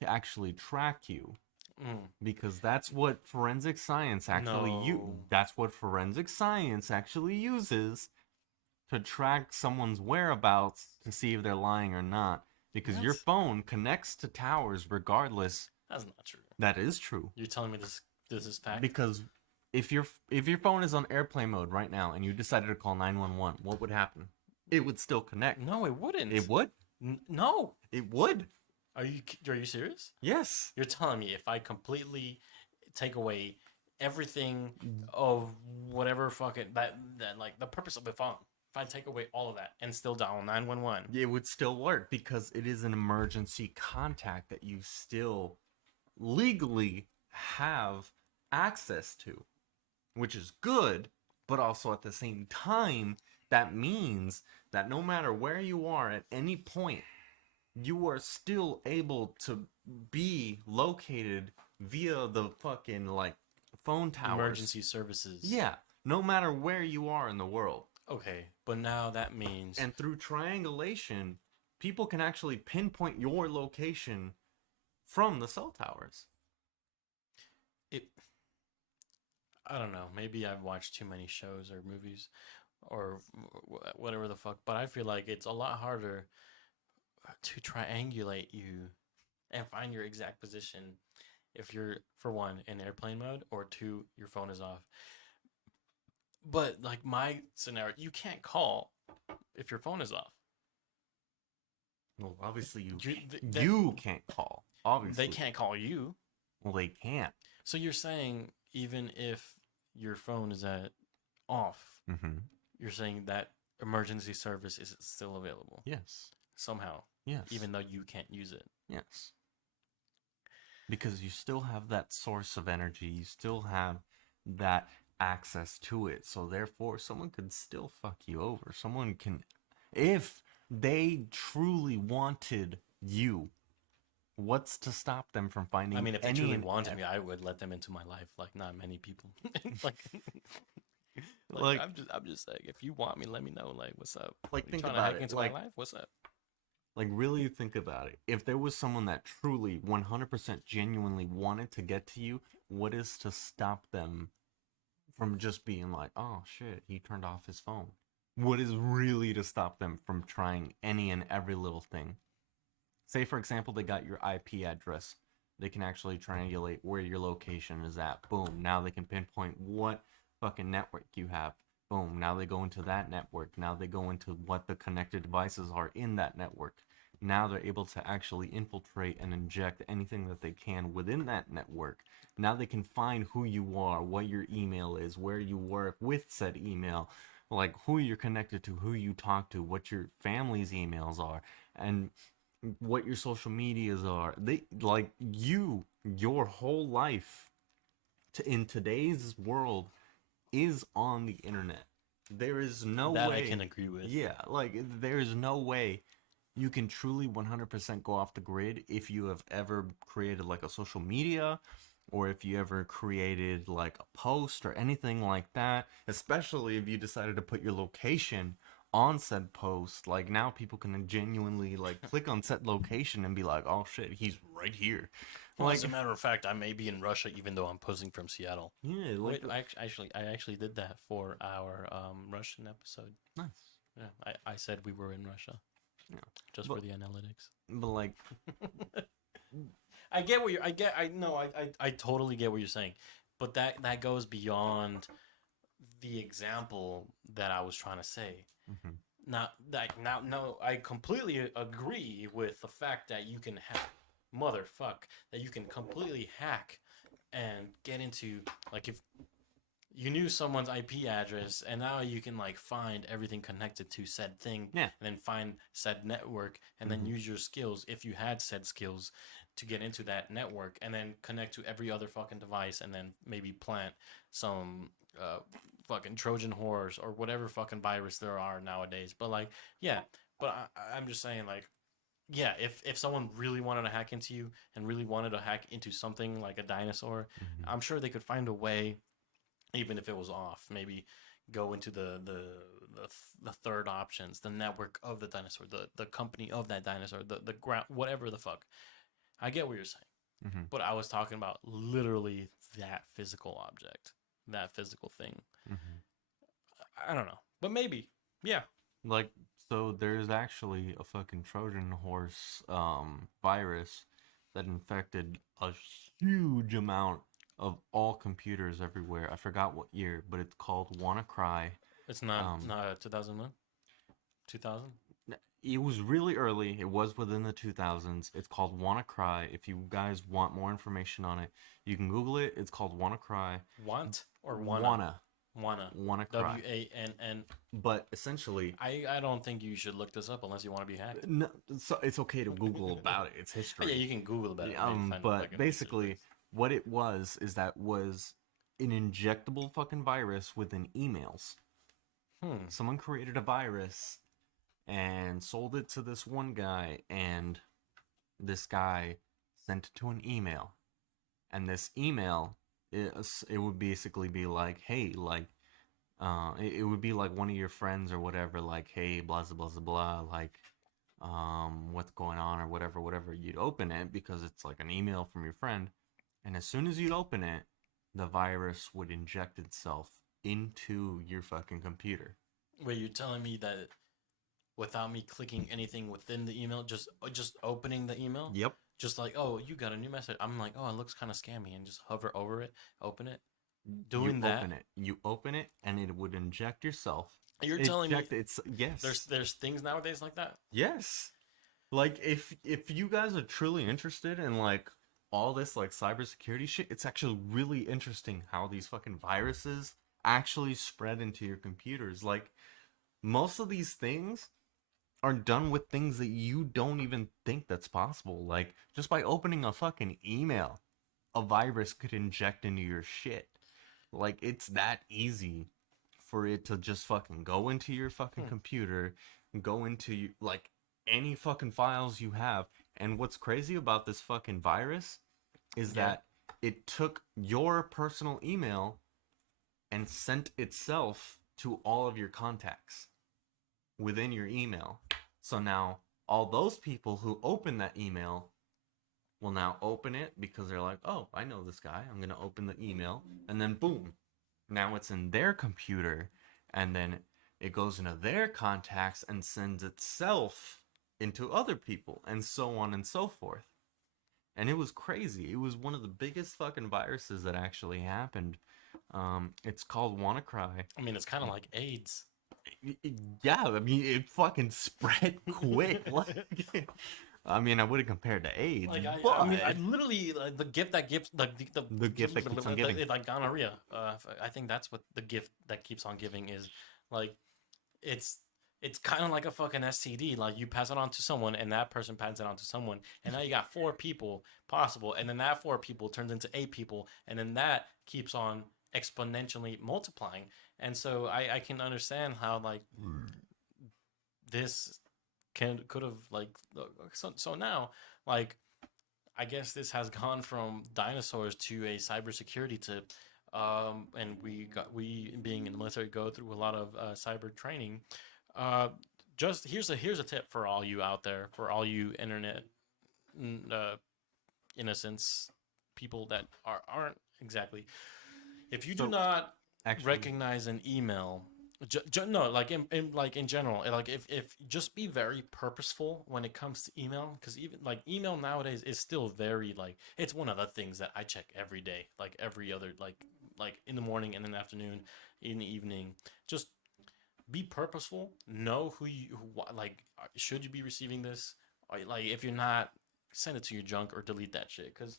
to actually track you. Because that's what forensic science actually that's what forensic science actually uses to track someone's whereabouts to see if they're lying or not. Because your phone connects to towers regardless. That's not true. That is true. You're telling me this is fact? Because if your phone is on airplane mode right now and you decided to call 911, what would happen? It would still connect. No, it wouldn't. It would? No. It would. Are you serious? Yes. You're telling me if I completely take away everything of whatever fucking that like the purpose of the phone, if I take away all of that and still dial 911, it would still work because it is an emergency contact that you still legally have access to, which is good, but also at the same time, that means that no matter where you are at any point, you are still able to be located via the fucking like phone towers. Emergency services. Yeah, no matter where you are in the world. Okay, but now that means and through triangulation, people can actually pinpoint your location from the cell towers. I don't know. Maybe I've watched too many shows or movies or whatever the fuck, but I feel like it's a lot harder to triangulate you and find your exact position if you're, for one, in airplane mode, or two, your phone is off. But like my scenario, you can't call if your phone is off. Well, obviously you can't call. Obviously they can't call you. Well, they can't. So you're saying even if your phone is at off, you're saying that emergency service is still available? Yes. Somehow. Yes. Even though you can't use it. Yes. Because you still have that source of energy. You still have that access to it. So therefore, someone could still fuck you over. Someone can, if they truly wanted you, what's to stop them from finding? I mean, if they truly wanted me, I would let them into my life. Like not many people. like I'm just saying, if you want me, let me know. Like, what's up? Like, think about it. Into like, my life? What's up? Like, really think about it. If there was someone that truly 100% genuinely wanted to get to you, what is to stop them from just being like, oh shit, he turned off his phone? What is really to stop them from trying any and every little thing? Say, for example, they got your IP address. They can actually triangulate where your location is at. Boom. Now they can pinpoint what fucking network you have. Boom. Now they go into that network. Now they go into what the connected devices are in that network. Now they're able to actually infiltrate and inject anything that they can within that network. Now they can find who you are, what your email is, where you work with said email, like who you're connected to, who you talk to, what your family's emails are. And what your social medias are. They like your whole life in today's world is on the internet. There is no That way. I can agree with. Yeah, like there is no way you can truly 100% go off the grid if you have ever created like a social media or if you ever created like a post or anything like that, especially if you decided to put your location on said post. Like now people can genuinely like click on said location and be like, oh shit, he's right here. Well, Like, as a matter of fact, I may be in Russia even though I'm posting from Seattle. yeah, like, Wait, I actually did that for our Russian episode. nice. Yeah, I said we were in Russia. Yeah. Just But, for the analytics. but like, I get what you're. I know. I totally get what you're saying, but that goes beyond the example that I was trying to say. mhm. Now, no, I completely agree with the fact that you can hack, motherfuck, that you can completely hack and get into, like, if you knew someone's IP address and now you can like find everything connected to said thing, Yeah. and then find said network and then use your skills, if you had said skills, to get into that network and then connect to every other fucking device and then maybe plant some fucking Trojan horse or whatever fucking virus there are nowadays. But like, yeah, but I'm just saying, like, yeah, if someone really wanted to hack into you and really wanted to hack into something like a dinosaur, Mhm. I'm sure they could find a way, even if it was off. Maybe go into the third options, the network of the dinosaur, the company of that dinosaur, the ground, whatever the fuck. I get what you're saying, Mhm. but I was talking about literally that physical object, that physical thing. Mhm. I don't know, but maybe, yeah. Like, so there's actually a fucking Trojan horse virus that infected a huge amount of all computers everywhere. I forgot what year, but it's called WannaCry. It's not Um, not 2001, 2000. it was really early. It was within the 2000s. It's called WannaCry. If you guys want more information on it, you can Google it. It's called WannaCry. Want or wanna? Wanna. Wanna. WannaCry. WANN. But essentially, I don't think you should look this up unless you want to be hacked. no, so it's okay to Google about it. It's Oh, history. yeah, you can Google about it. Maybe find But like an basically, what it was is that was an injectable fucking virus within emails. Someone created a virus and sold it to this one guy, and this guy sent it to an email. And this email, it would basically be like, hey, like, it would be like one of your friends or whatever, like, hey, blah, blah, blah, blah, like, what's going on or whatever. You'd open it because it's like an email from your friend. And as soon as you'd open it, the virus would inject itself into your fucking computer. Wait, you're telling me that without me clicking anything within the email, just opening the email? Yep. Just like, oh, you got a new message. I'm like, oh, it looks kind of scammy, and just hover over it, open it. Doing that. You open it, and it would inject yourself. You're telling me it's yes. there's things nowadays like that? Yes. Like if you guys are truly interested in like all this like cybersecurity shit, it's actually really interesting how these fucking viruses actually spread into your computers. Like most of these things are done with things that you don't even think that's possible. Like just by opening a fucking email, a virus could inject into your shit. Like it's that easy for it to just fucking go into your fucking computer, go into like any fucking files you have. And what's crazy about this fucking virus is that it took your personal email and sent itself to all of your contacts within your email. So now all those people who open that email will now open it because they're like, oh, I know this guy. I'm going to open the email. And then boom, now it's in their computer. And then it goes into their contacts and sends itself into other people and so on and so forth. And it was crazy. It was one of the biggest fucking viruses that actually happened. It's called WannaCry. I mean, it's kind of like AIDS. Yeah, I mean, it fucking spread quick. Like, I mean, I wouldn't compare it to AIDS. Like but I mean, I literally the gift that gives the gift that keeps on giving. like gonorrhea. I think that's what the gift that keeps on giving is. Like, it's it's kind of like a fucking STD. Like you pass it on to someone, and that person passes it on to someone, and now you got four people possible, and then that four people turns into eight people, and then that keeps on exponentially multiplying. And so I can understand how like this could have like so now like I guess this has gone from dinosaurs to a cybersecurity tip. And we being in the military go through a lot of cyber training. Uh, just here's a tip for all you out there, for all you internet uh, innocents, people that aren't exactly. If you do So not actually, recognize an email, no, like like in general, like if just be very purposeful when it comes to email, because even like email nowadays is still very like it's one of the things that I check every day, like every other like in the morning and in the afternoon, in the evening. Just be purposeful. Know like should you be receiving this? Or, like if you're not, send it to your junk or delete that shit. Because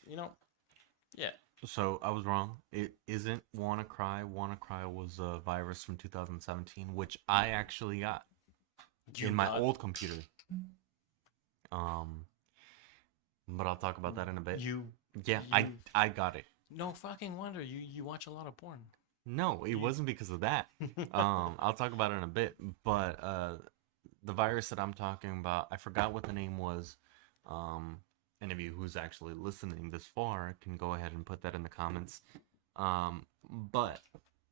yeah, so I was wrong. It isn't WannaCry. WannaCry was a virus from 2017, which I actually got you in my got old computer. Um, but I'll talk about that in a bit. you Yeah, you I got it. no fucking wonder you watch a lot of porn. No, it You wasn't because of that. I'll talk about it in a bit. But the virus that I'm talking about, I forgot what the name was. Any of you who's actually listening this far can go ahead and put that in the comments. But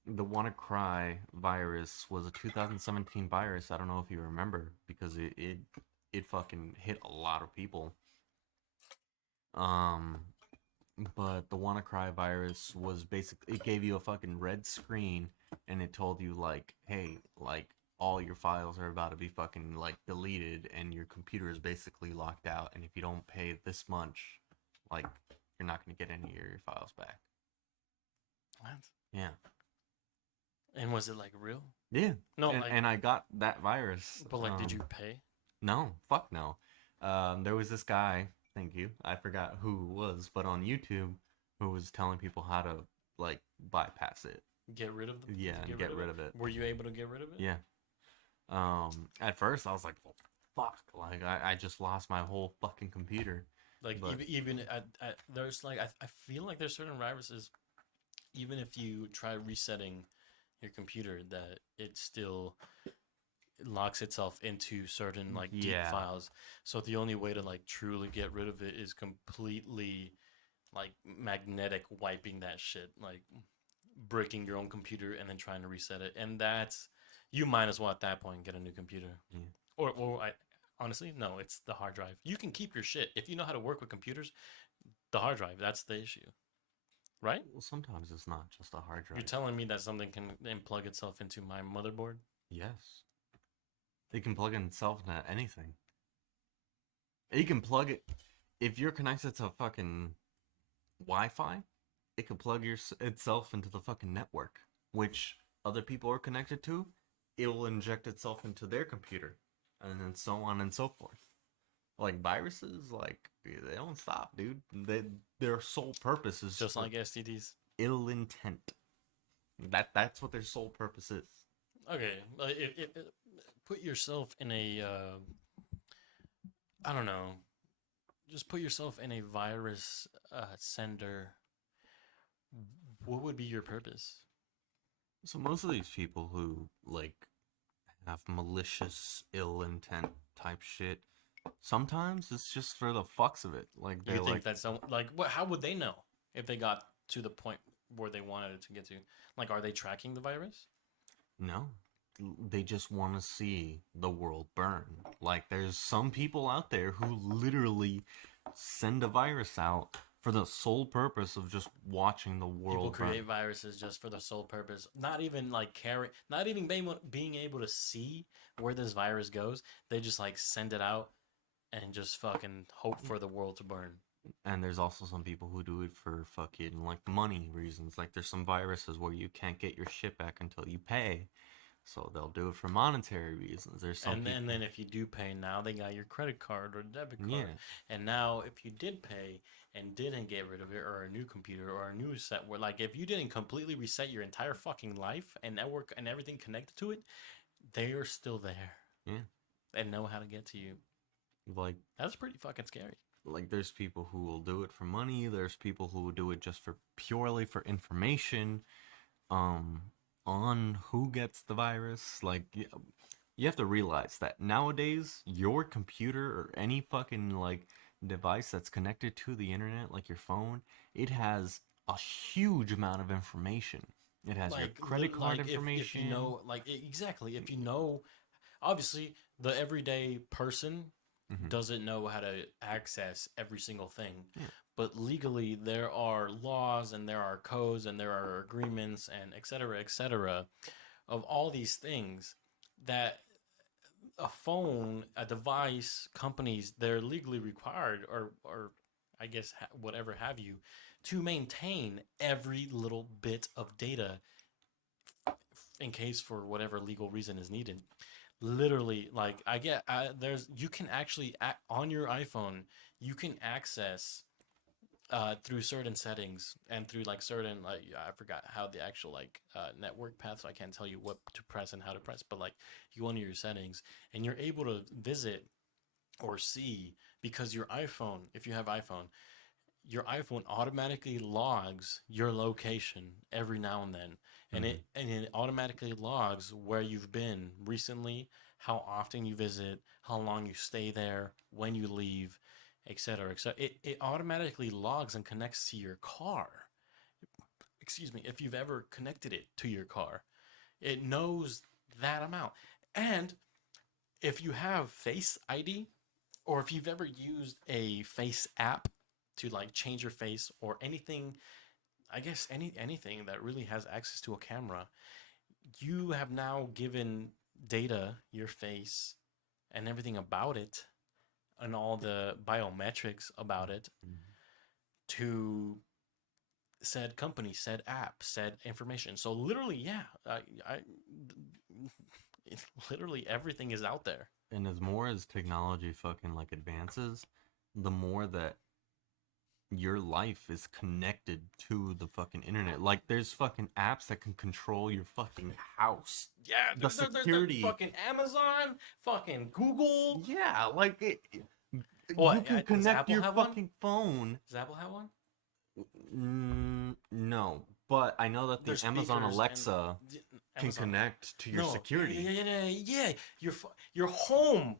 the WannaCry virus was a 2017 virus. I don't know if you remember because it fucking hit a lot of people. Um, but the WannaCry virus was basically it gave you a fucking red screen and it told you like, hey, like all your files are about to be fucking like deleted and your computer is basically locked out and if you don't pay this much, like you're not gonna get any of your files back. What? Yeah. And was it like real? Yeah. No, and, like, and I got that virus. but like, did you pay? No, fuck no. There was this guy, thank you. I forgot who it was, but on YouTube who was telling people how to like bypass it. Get rid of the Yeah, and get rid of it. Were you able to get rid of it? Yeah. At first I was like, well, fuck. Like I just lost my whole fucking computer. Like But even at there's like I feel like there's certain viruses, even if you try resetting your computer, that it still locks itself into certain like deep yeah. files. So the only way to like truly get rid of it is completely like magnetic wiping that shit, like breaking your own computer and then trying to reset it. And that's you might as well at that point get a new computer. Yeah. Or I honestly no, it's the hard drive. You can keep your shit if you know how to work with computers. The hard drive, that's the issue, right? Well, sometimes it's not just a hard drive. You're telling me that something can then plug itself into my motherboard? Yes. It can plug itself into anything. You can plug it if you're connected to fucking Wi-Fi. It can plug itself into the fucking network, which other people are connected to. It will inject itself into their computer, and then so on and so forth. Like viruses, like they don't stop, dude. Their sole purpose is Just for like STDs. ill intent. That's what their sole purpose is. Okay, put yourself in a I don't know. Just put yourself in a virus sender. What would be your purpose? So most of these people who like have malicious ill intent type shit, sometimes it's just for the fucks of it. Like You they're think like, that some like what? How would they know if they got to the point where they wanted it to get to? Like, are they tracking the virus? no, they just want to see the world burn. Like there's some people out there who literally send a virus out for the sole purpose of just watching the People world burn. create viruses just for the sole purpose, not even like not even being able to see where this virus goes. They just like send it out and just fucking hope for the world to burn. And there's also some people who do it for fucking like money reasons. Like there's some viruses where you can't get your shit back until you pay. So they'll do it for monetary reasons. There's some And people. then if you do pay, now they got your credit card or debit card. Yeah. And now if you did pay and didn't get rid of it, or a new computer or a new set, where like if you didn't completely reset your entire fucking life and network and everything connected to it, they are still there. Yeah. and know how to get to you. Like That's pretty fucking scary. there's people who will do it for money. There's people who will do it just for purely for information. Um, on who gets the virus. Like you have to realize that nowadays your computer or any fucking like device that's connected to the internet, like your phone, it has a huge amount of information. It has your credit card Like if you information. know exactly, if you know, obviously the everyday person Hmm. doesn't know how to access every single thing, Yeah. but legally there are laws and there are codes and there are agreements and et cetera of all these things that a phone, a device, companies, they're legally required, or I guess whatever have you, to maintain every little bit of data in case for whatever legal reason is needed. Literally, like there's you can actually on your iPhone you can access through certain settings and through like certain like I forgot how the actual like network path, so I can't tell you what to press and how to press, but like you go into your settings and you're able to visit or see, because your iPhone, if you have iPhone, your iPhone automatically logs your location every now and then, and Hmm. it automatically logs where you've been recently, how often you visit, how long you stay there, when you leave, etc. etc. It automatically logs and connects to your car. Excuse me, if you've ever connected it to your car, it knows that amount. And if you have Face ID, or if you've ever used a face app to like change your face or anything, I guess anything that really has access to a camera, you have now given data, your face and everything about it and all the biometrics about it to said company, said app, said information. So literally, yeah, I literally everything is out there. And as more as technology fucking like advances, the more that your life is connected to the fucking internet. Like there's fucking apps that can control your fucking house. Yeah, The there's security. fucking Amazon, fucking Google. Yeah, like you What can does connect Apple your have one? fucking phone. Does Apple have one? No, but I know that the There's Amazon speakers and Alexa can Amazon. connect to your No, yeah, security. yeah, yeah, yeah, yeah. Your home.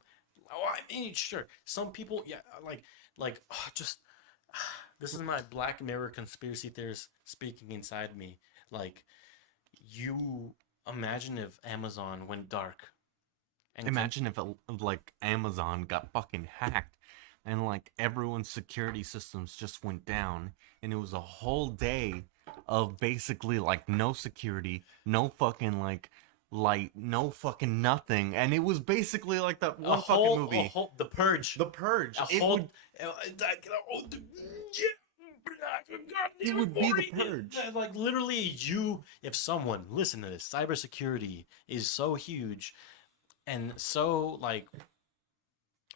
Oh, I mean, sure. Some people, yeah, just this is my Black Mirror conspiracy theorist speaking inside me. Like, you imagine if Amazon went dark and Imagine if like Amazon got fucking hacked and like everyone's security systems just went down and it was a whole day of basically like no security, no fucking like light, no fucking nothing, and it was basically like that one fucking a movie, whole, the purge, The Purge. a whole, yeah. God It damn it, would be The Morty. Purge. Like literally, if someone listen to this, cybersecurity is so huge and so like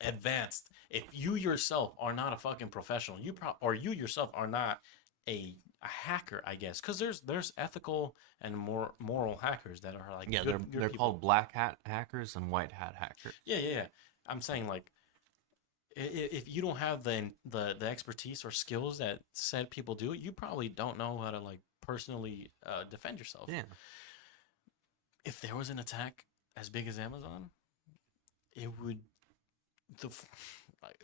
advanced. If you yourself are not a fucking professional, or you yourself are not a hacker, I guess, because there's ethical and more moral hackers that are like Yeah, good they're people. called black hat hackers and white hat hackers. Yeah, yeah, yeah. I'm saying like if you don't have the expertise or skills that said people do, you probably don't know how to like personally defend yourself. Yeah. If there was an attack as big as Amazon, it would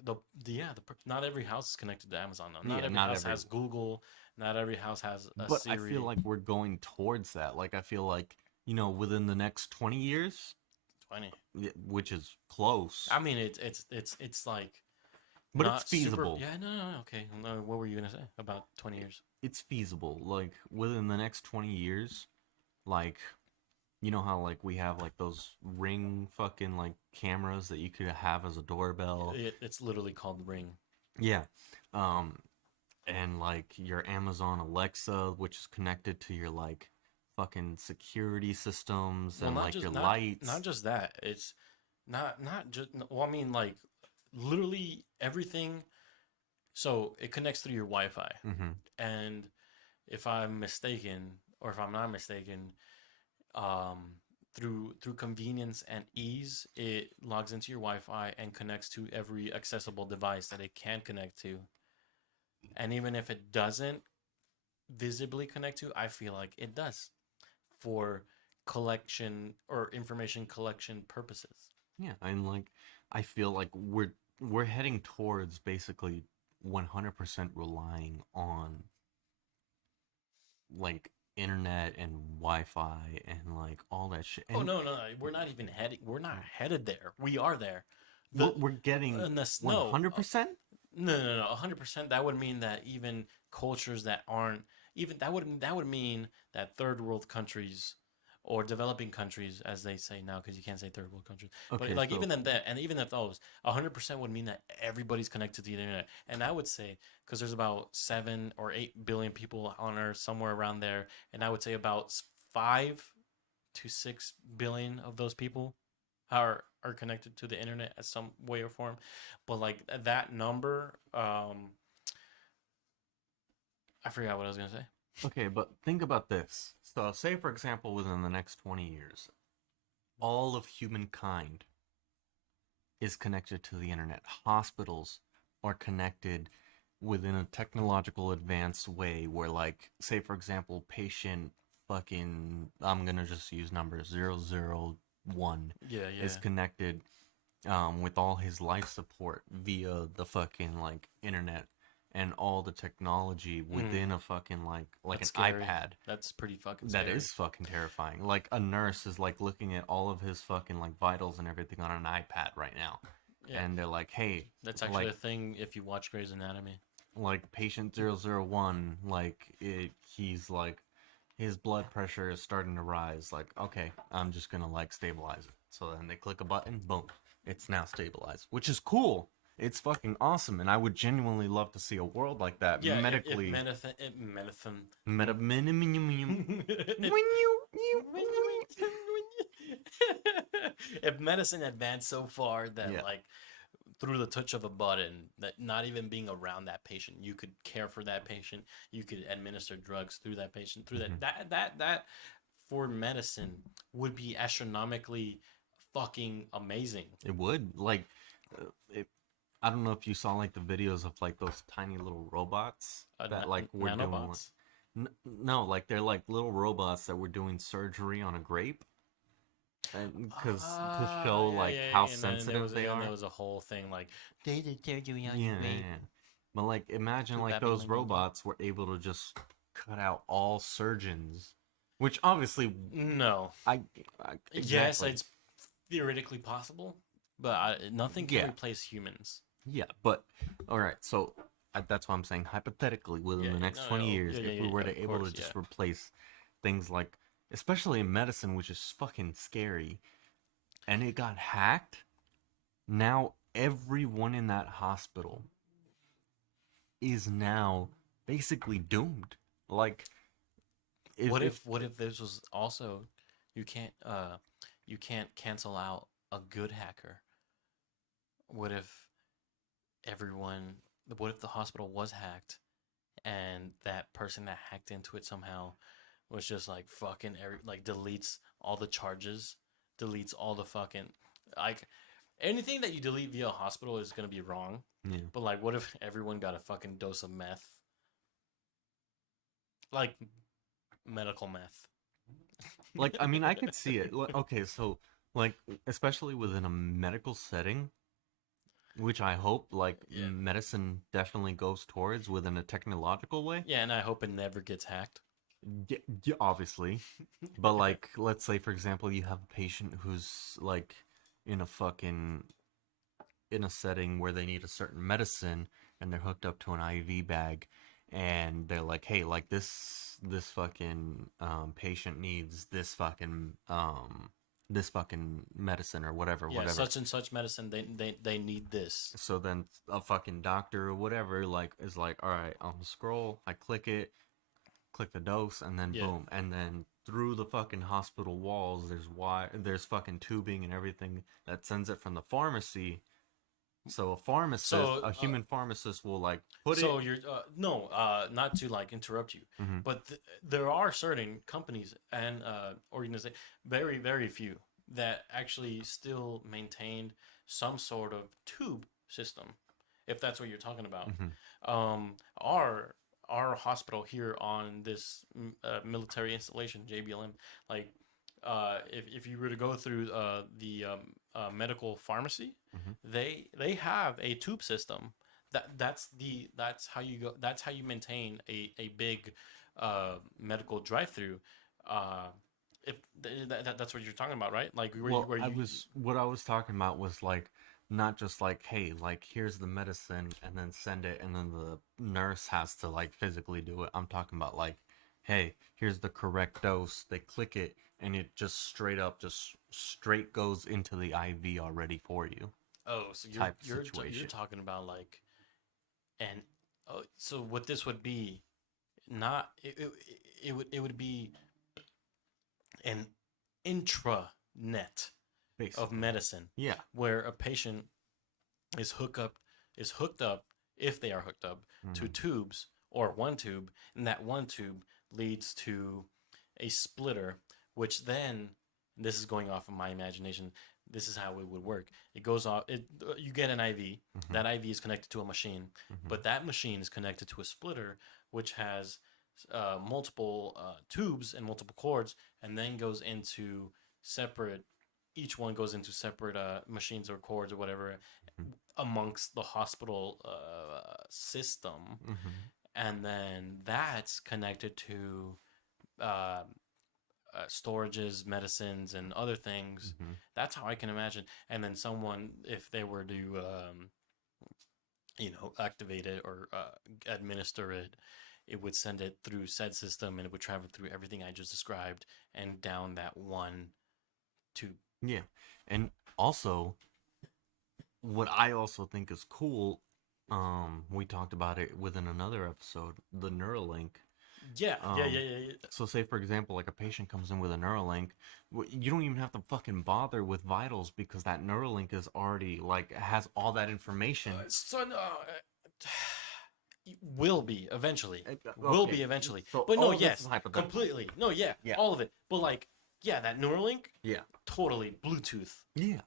the yeah not every house is connected to Amazon though. Not Yeah, every not house every. has Google. Not every house has a But I feel Siri. like we're going towards that. Like I feel like, within the next 20 years, 20. which is close, I mean it's like but it's not super. feasible. Yeah, no, okay. No, what were you gonna say about 20 years? It's feasible. Like within the next 20 years, like you know how like we have like those Ring fucking like cameras that you could have as a doorbell. It's literally called Ring. Yeah. Um and like your Amazon Alexa, which is connected to your like fucking security systems Well, and like your lights. not just that. It's not just. Well, I mean, like literally everything. So it connects through your Wi-Fi, Mm-hmm. and if I'm mistaken, or if I'm not mistaken, um, through convenience and ease, it logs into your Wi-Fi and connects to every accessible device that it can connect to. And even if it doesn't visibly connect to, I feel like it does for collection or information collection purposes. Yeah, and like I feel like we're heading towards basically 100% relying on like internet and Wi-Fi and like all that shit. Oh And no, no, no, we're not even heading. We're not headed there. We are there. we're getting No, 100%. no, no, no, 100%. That would mean that even cultures that aren't even that would mean that third world countries or developing countries, as they say now, because you can't say third world countries, but Okay, like so even them that, and even if those, 100% would mean that everybody's connected to the internet. And I would say because there's about 7 or 8 billion people on Earth, somewhere around there, and I would say about 5 to 6 billion of those people are connected to the internet at some way or form. But like that number, I forgot what I was gonna say. okay, but think about this. So say for example within the next 20 years, all of humankind is connected to the internet. Hospitals are connected within a technological advanced way where like say for example patient fucking I'm gonna just use numbers 001 Yeah, is yeah. connected with all his life support via the fucking like internet and all the technology Mm, within a fucking like that's an scary. iPad. That's pretty fucking That scary. is fucking terrifying. Like a nurse is like looking at all of his fucking like vitals and everything on an iPad right now. Yeah, And they're like, "Hey, that's actually like a thing if you watch Grey's Anatomy. patient 001, he's like his blood pressure is starting to rise. Like, okay, I'm just going to like stabilize it." So then they click a button, boom. It's now stabilized, which is cool. It's fucking awesome, and I would genuinely love to see a world like that Yeah, if medically. medicine, Meta if if medicine advanced so far that Yeah. like through the touch of a button, that not even being around that patient, you could care for that patient, you could administer drugs through that patient, through Mhm. that for medicine would be astronomically fucking amazing. It would like it. I don't know if you saw like the videos of like those tiny little robots that like were doing like Nanobots. no, like they're like little robots that were doing surgery on a grape, and because to show Yeah, like yeah, how yeah. sensitive they There are. was a whole thing like they did surgery on your Yeah, yeah, grape. yeah. But like imagine Could like that be those my nigga? robots were able to just cut out all surgeons, which obviously No. I, I Yes, exactly. it's theoretically possible, but nothing can Yeah, replace humans. yeah, but all right. So that's what I'm saying. Hypothetically, within Yeah, the yeah, next no, 20 no, years, yeah, if yeah, we were yeah, to of able to course, just yeah. replace things like, especially in medicine, which is fucking scary, and it got hacked, now everyone in that hospital is now basically doomed. Like, if What if this was also you can't you can't cancel out a good hacker? What if everyone what if the hospital was hacked and that person that hacked into it somehow was just like fucking like deletes all the charges, deletes all the fucking like anything that you delete via a hospital is gonna be wrong. yeah. But like, what if everyone got a fucking dose of meth, like medical meth? Like, I mean, I could see it. Okay, so like, especially within a medical setting, which I hope like Yeah, medicine definitely goes towards within a technological way. yeah, and I hope it never gets hacked. Yeah, yeah, obviously. But like, let's say for example, you have a patient who's like in a fucking in a setting where they need a certain medicine and they're hooked up to an IV bag and they're like, "Hey, like this fucking patient needs this fucking medicine or whatever, Yeah, whatever." such and such medicine. They need this. So then a fucking doctor or whatever like is like, "All right, scroll, I click it, click the dose, and then Yeah, boom, and then through the fucking hospital walls there's fucking tubing and everything that sends it from the pharmacy So a pharmacist, So a human pharmacist, will like put it. so you're no, not to like interrupt you, Hmm. but there are certain companies and organizations, very few, that actually still maintain some sort of tube system, if that's what you're talking about. Hmm. Our hospital here on this military installation, JBLM, like if you were to go through the medical pharmacy, Hmm. they have a tube system. That's how you go. That's how you maintain a big medical drive-through. Uh, if that's what you're talking about, right? Like Well, where I you was what I was talking about was like not just like, hey, like here's the medicine and then send it and then the nurse has to like physically do it. I'm talking about like, hey, here's the correct dose. They click it and it just straight up just straight goes into the IV already for you oh, so type you're situation. talking about like and so what this would be, not it would be an intranet of Basically. medicine Yeah. where a patient is hooked up, if they are hooked up, to Hmm. tubes or one tube, and that one tube leads to a splitter, which then, this is going off of my imagination, this is how it would work. It goes off, you get an IV. Hmm. That IV is connected to a machine, Hmm. but that machine is connected to a splitter, which has multiple tubes and multiple cords, and then goes into separate, each one goes into separate machines or cords or whatever amongst the hospital system, Hmm. and then that's connected to uh, storages, medicines, and other things. Hmm. That's how I can imagine. And then someone, if they were to, activate it or administer it, it would send it through said system, and it would travel through everything I just described and down that one tube. Yeah. And also, what I also think is cool, we talked about it within another episode, the Neuralink. Yeah, yeah, yeah, Um, yeah, yeah. so say for example, like a patient comes in with a Neuralink, you don't even have to fucking bother with vitals because that Neuralink is already like has all that information. Son, will be eventually. Will Okay, be eventually. so But no, all of this is yes, hypothetical. completely. No, yeah, Yeah, all of it. But like, yeah, that Neuralink, yeah, totally Bluetooth. yeah.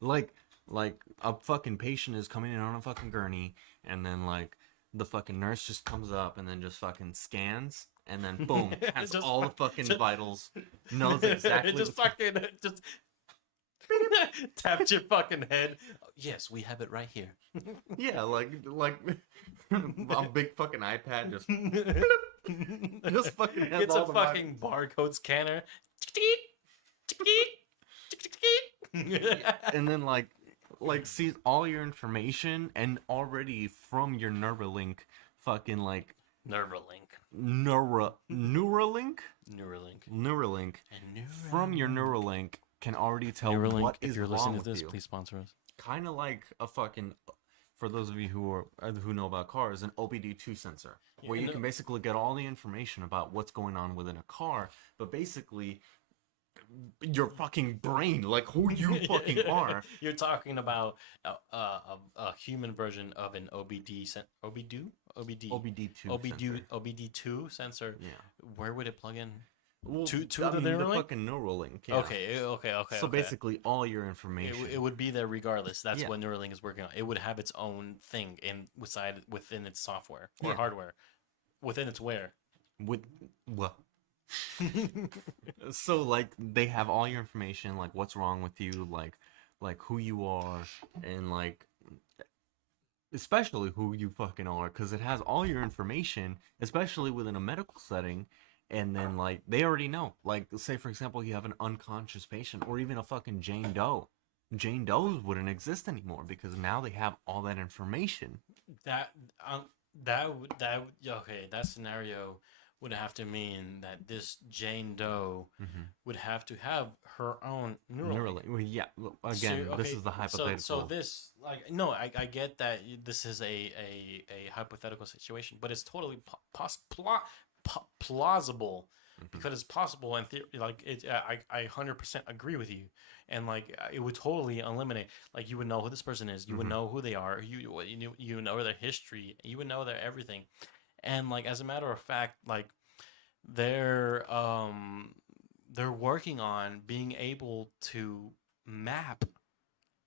Like, like a fucking patient is coming in on a fucking gurney, and then like the fucking nurse just comes up and then just fucking scans, and then boom, has just all the fuck, fucking just, vitals, knows exactly just what's going. fucking just tapped your fucking head. Yes, we have it right here. Yeah, like a big fucking iPad just fucking has It's a all the vitals. fucking barcode scanner. And then like sees all your information and already from your Neuralink fucking like Neuralink. Neuralink Neuralink. Neuralink And from your Neuralink. Neuralink can already tell Neuralink, what if is you're wrong listening to with this, you. please sponsor us. Kind of like a fucking, for those of you who know about cars, an OBD2 sensor, Yeah, where you and can basically get all the information about what's going on within a car, but basically your fucking brain, like who you fucking are. You're talking about a human version of an OBD OBD2 sensor. OBD2 sensor. Yeah. Where would it plug in? Well, To I the mean the Neuralink? fucking Neuralink. Yeah. Okay. So basically, all your information. It would be there regardless. That's Yeah. what Neuralink is working on. It would have its own thing within its software or Yeah. hardware, within its wear. With well, so like they have all your information, like what's wrong with you, like who you are, and like especially who you fucking are, because it has all your information, especially within a medical setting. And then like they already know, like say for example you have an unconscious patient or even a fucking Jane Doe. Jane Does wouldn't exist anymore because now they have all that information. that um okay, that scenario would have to mean that this Jane Doe would have to have her own Neuralink. Neuralink. Well, yeah. So, Again, this is the hypothetical. So this, like, no, I get that this is a hypothetical situation, but it's totally plausible because it's possible and like it. I 100% agree with you, and like it would totally eliminate. Like you would know who this person is, you would know who they are, you know their history, you would know their everything, and like as a matter of fact, like they're they're working on being able to map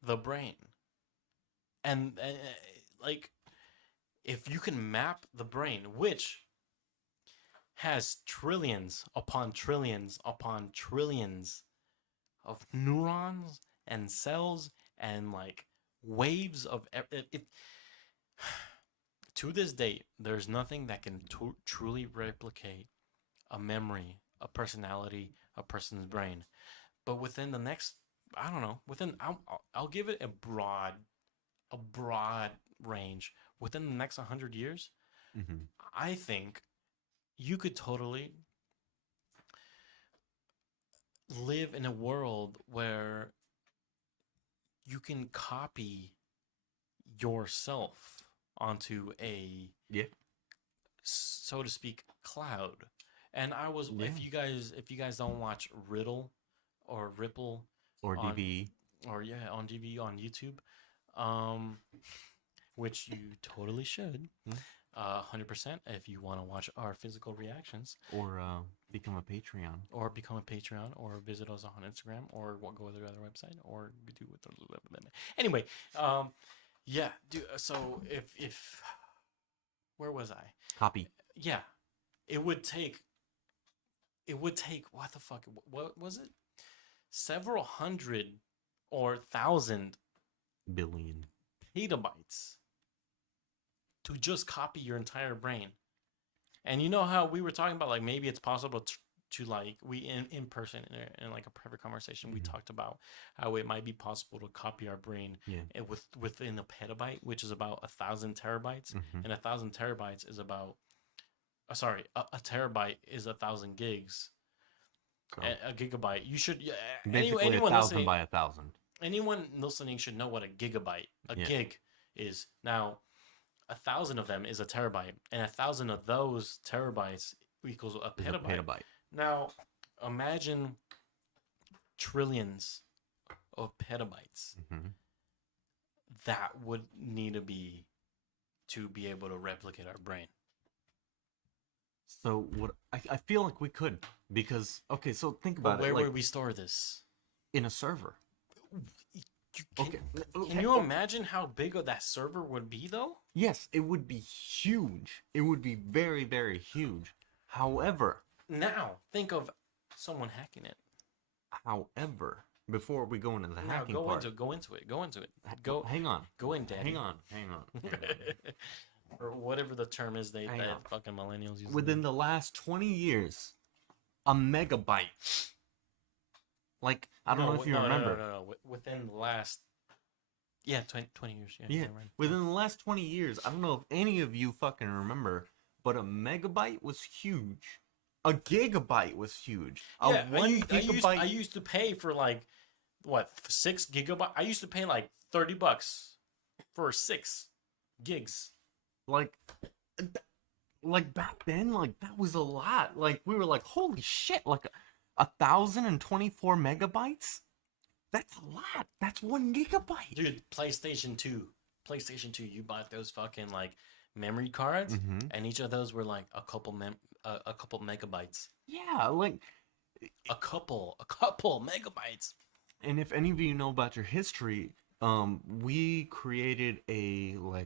the brain, and like if you can map the brain, which has trillions upon trillions upon trillions of neurons and cells and like waves of it, to this date there's nothing that can truly replicate a memory, a personality, a person's brain. But within the next, I don't know, within I'll give it a broad range. Within the next 100 years, Mm-hmm. I think you could totally live in a world where you can copy yourself onto a, Yeah. so to speak, cloud. And I was, Yeah. if you guys don't watch Riddle or Ripple Or on, DVE. or yeah, on DV on YouTube, um, which you totally should, 100% if you want to watch our physical reactions, Or become a Patreon. or become a Patreon, or visit us on Instagram, or go to the other website, or do it. Anyway, yeah, so if where was I? Copy. Yeah, it would take what the fuck? What was it? Several hundred or thousand Billion. petabytes to just copy your entire brain. And you know how we were talking about like maybe it's possible to like we in person in like a private conversation we talked about how it might be possible to copy our brain within a petabyte, which is about 1,000 terabytes, and 1,000 terabytes is about sorry, a terabyte is 1,000 gigs. So A gigabyte. You should basically anyone 1,000 listening by 1,000. anyone listening should know what a gigabyte, a gig is. Now, 1,000 of them is a terabyte, and 1,000 of those terabytes equals a petabyte. Now, imagine trillions of petabytes that would need to be able to replicate our brain. So what I feel like we could, because okay, so think about where it. Like, would we store this? in a server. Can you imagine how big of that server would be, though? Yes, it would be huge. It would be very, very huge. However, now think of someone hacking it. However, before we go into the hacking part, go into it. Hang on. Go in, Daddy. Hang on. Or whatever the term is that fucking millennials use. Within the last 20 years, a megabyte. Like, I don't know if you remember. No. Within the last 20 years. Yeah. Right. Within the last 20 years, I don't know if any of you fucking remember, but a megabyte was huge. A gigabyte was huge. I used to pay for like, what, 6 gigabytes? I used to pay like $30 for 6 gigs. Like back then, like that was a lot. Like we were like, holy shit! Like 1,024 megabytes. That's a lot. That's 1 gigabyte. Dude, PlayStation 2. You bought those fucking like memory cards, and each of those were like a couple megabytes. Yeah, like a couple megabytes. And if any of you know about your history, we created a I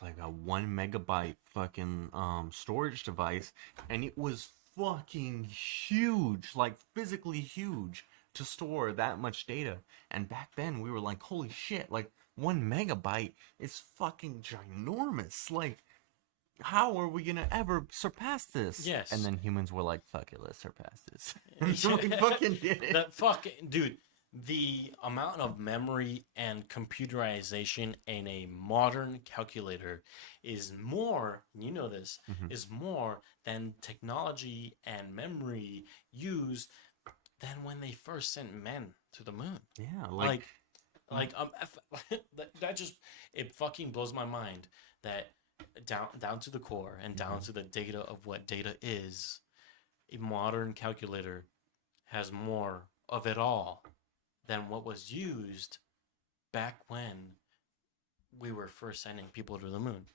think a 1 megabyte fucking storage device, and it was fucking huge, like physically huge, to store that much data. And back then we were like, holy shit, like 1 megabyte is fucking ginormous. Like, how are we gonna ever surpass this? Yes. And then humans were like, fuck it, let's surpass this. So we fucking did it. Dude, the amount of memory and computerization in a modern calculator is more, you know this, is more than technology and memory used than when they first sent men to the moon. Yeah, that just, it fucking blows my mind that down to the core and down to the data of what data is, a modern calculator has more of it all than what was used back when we were first sending people to the moon.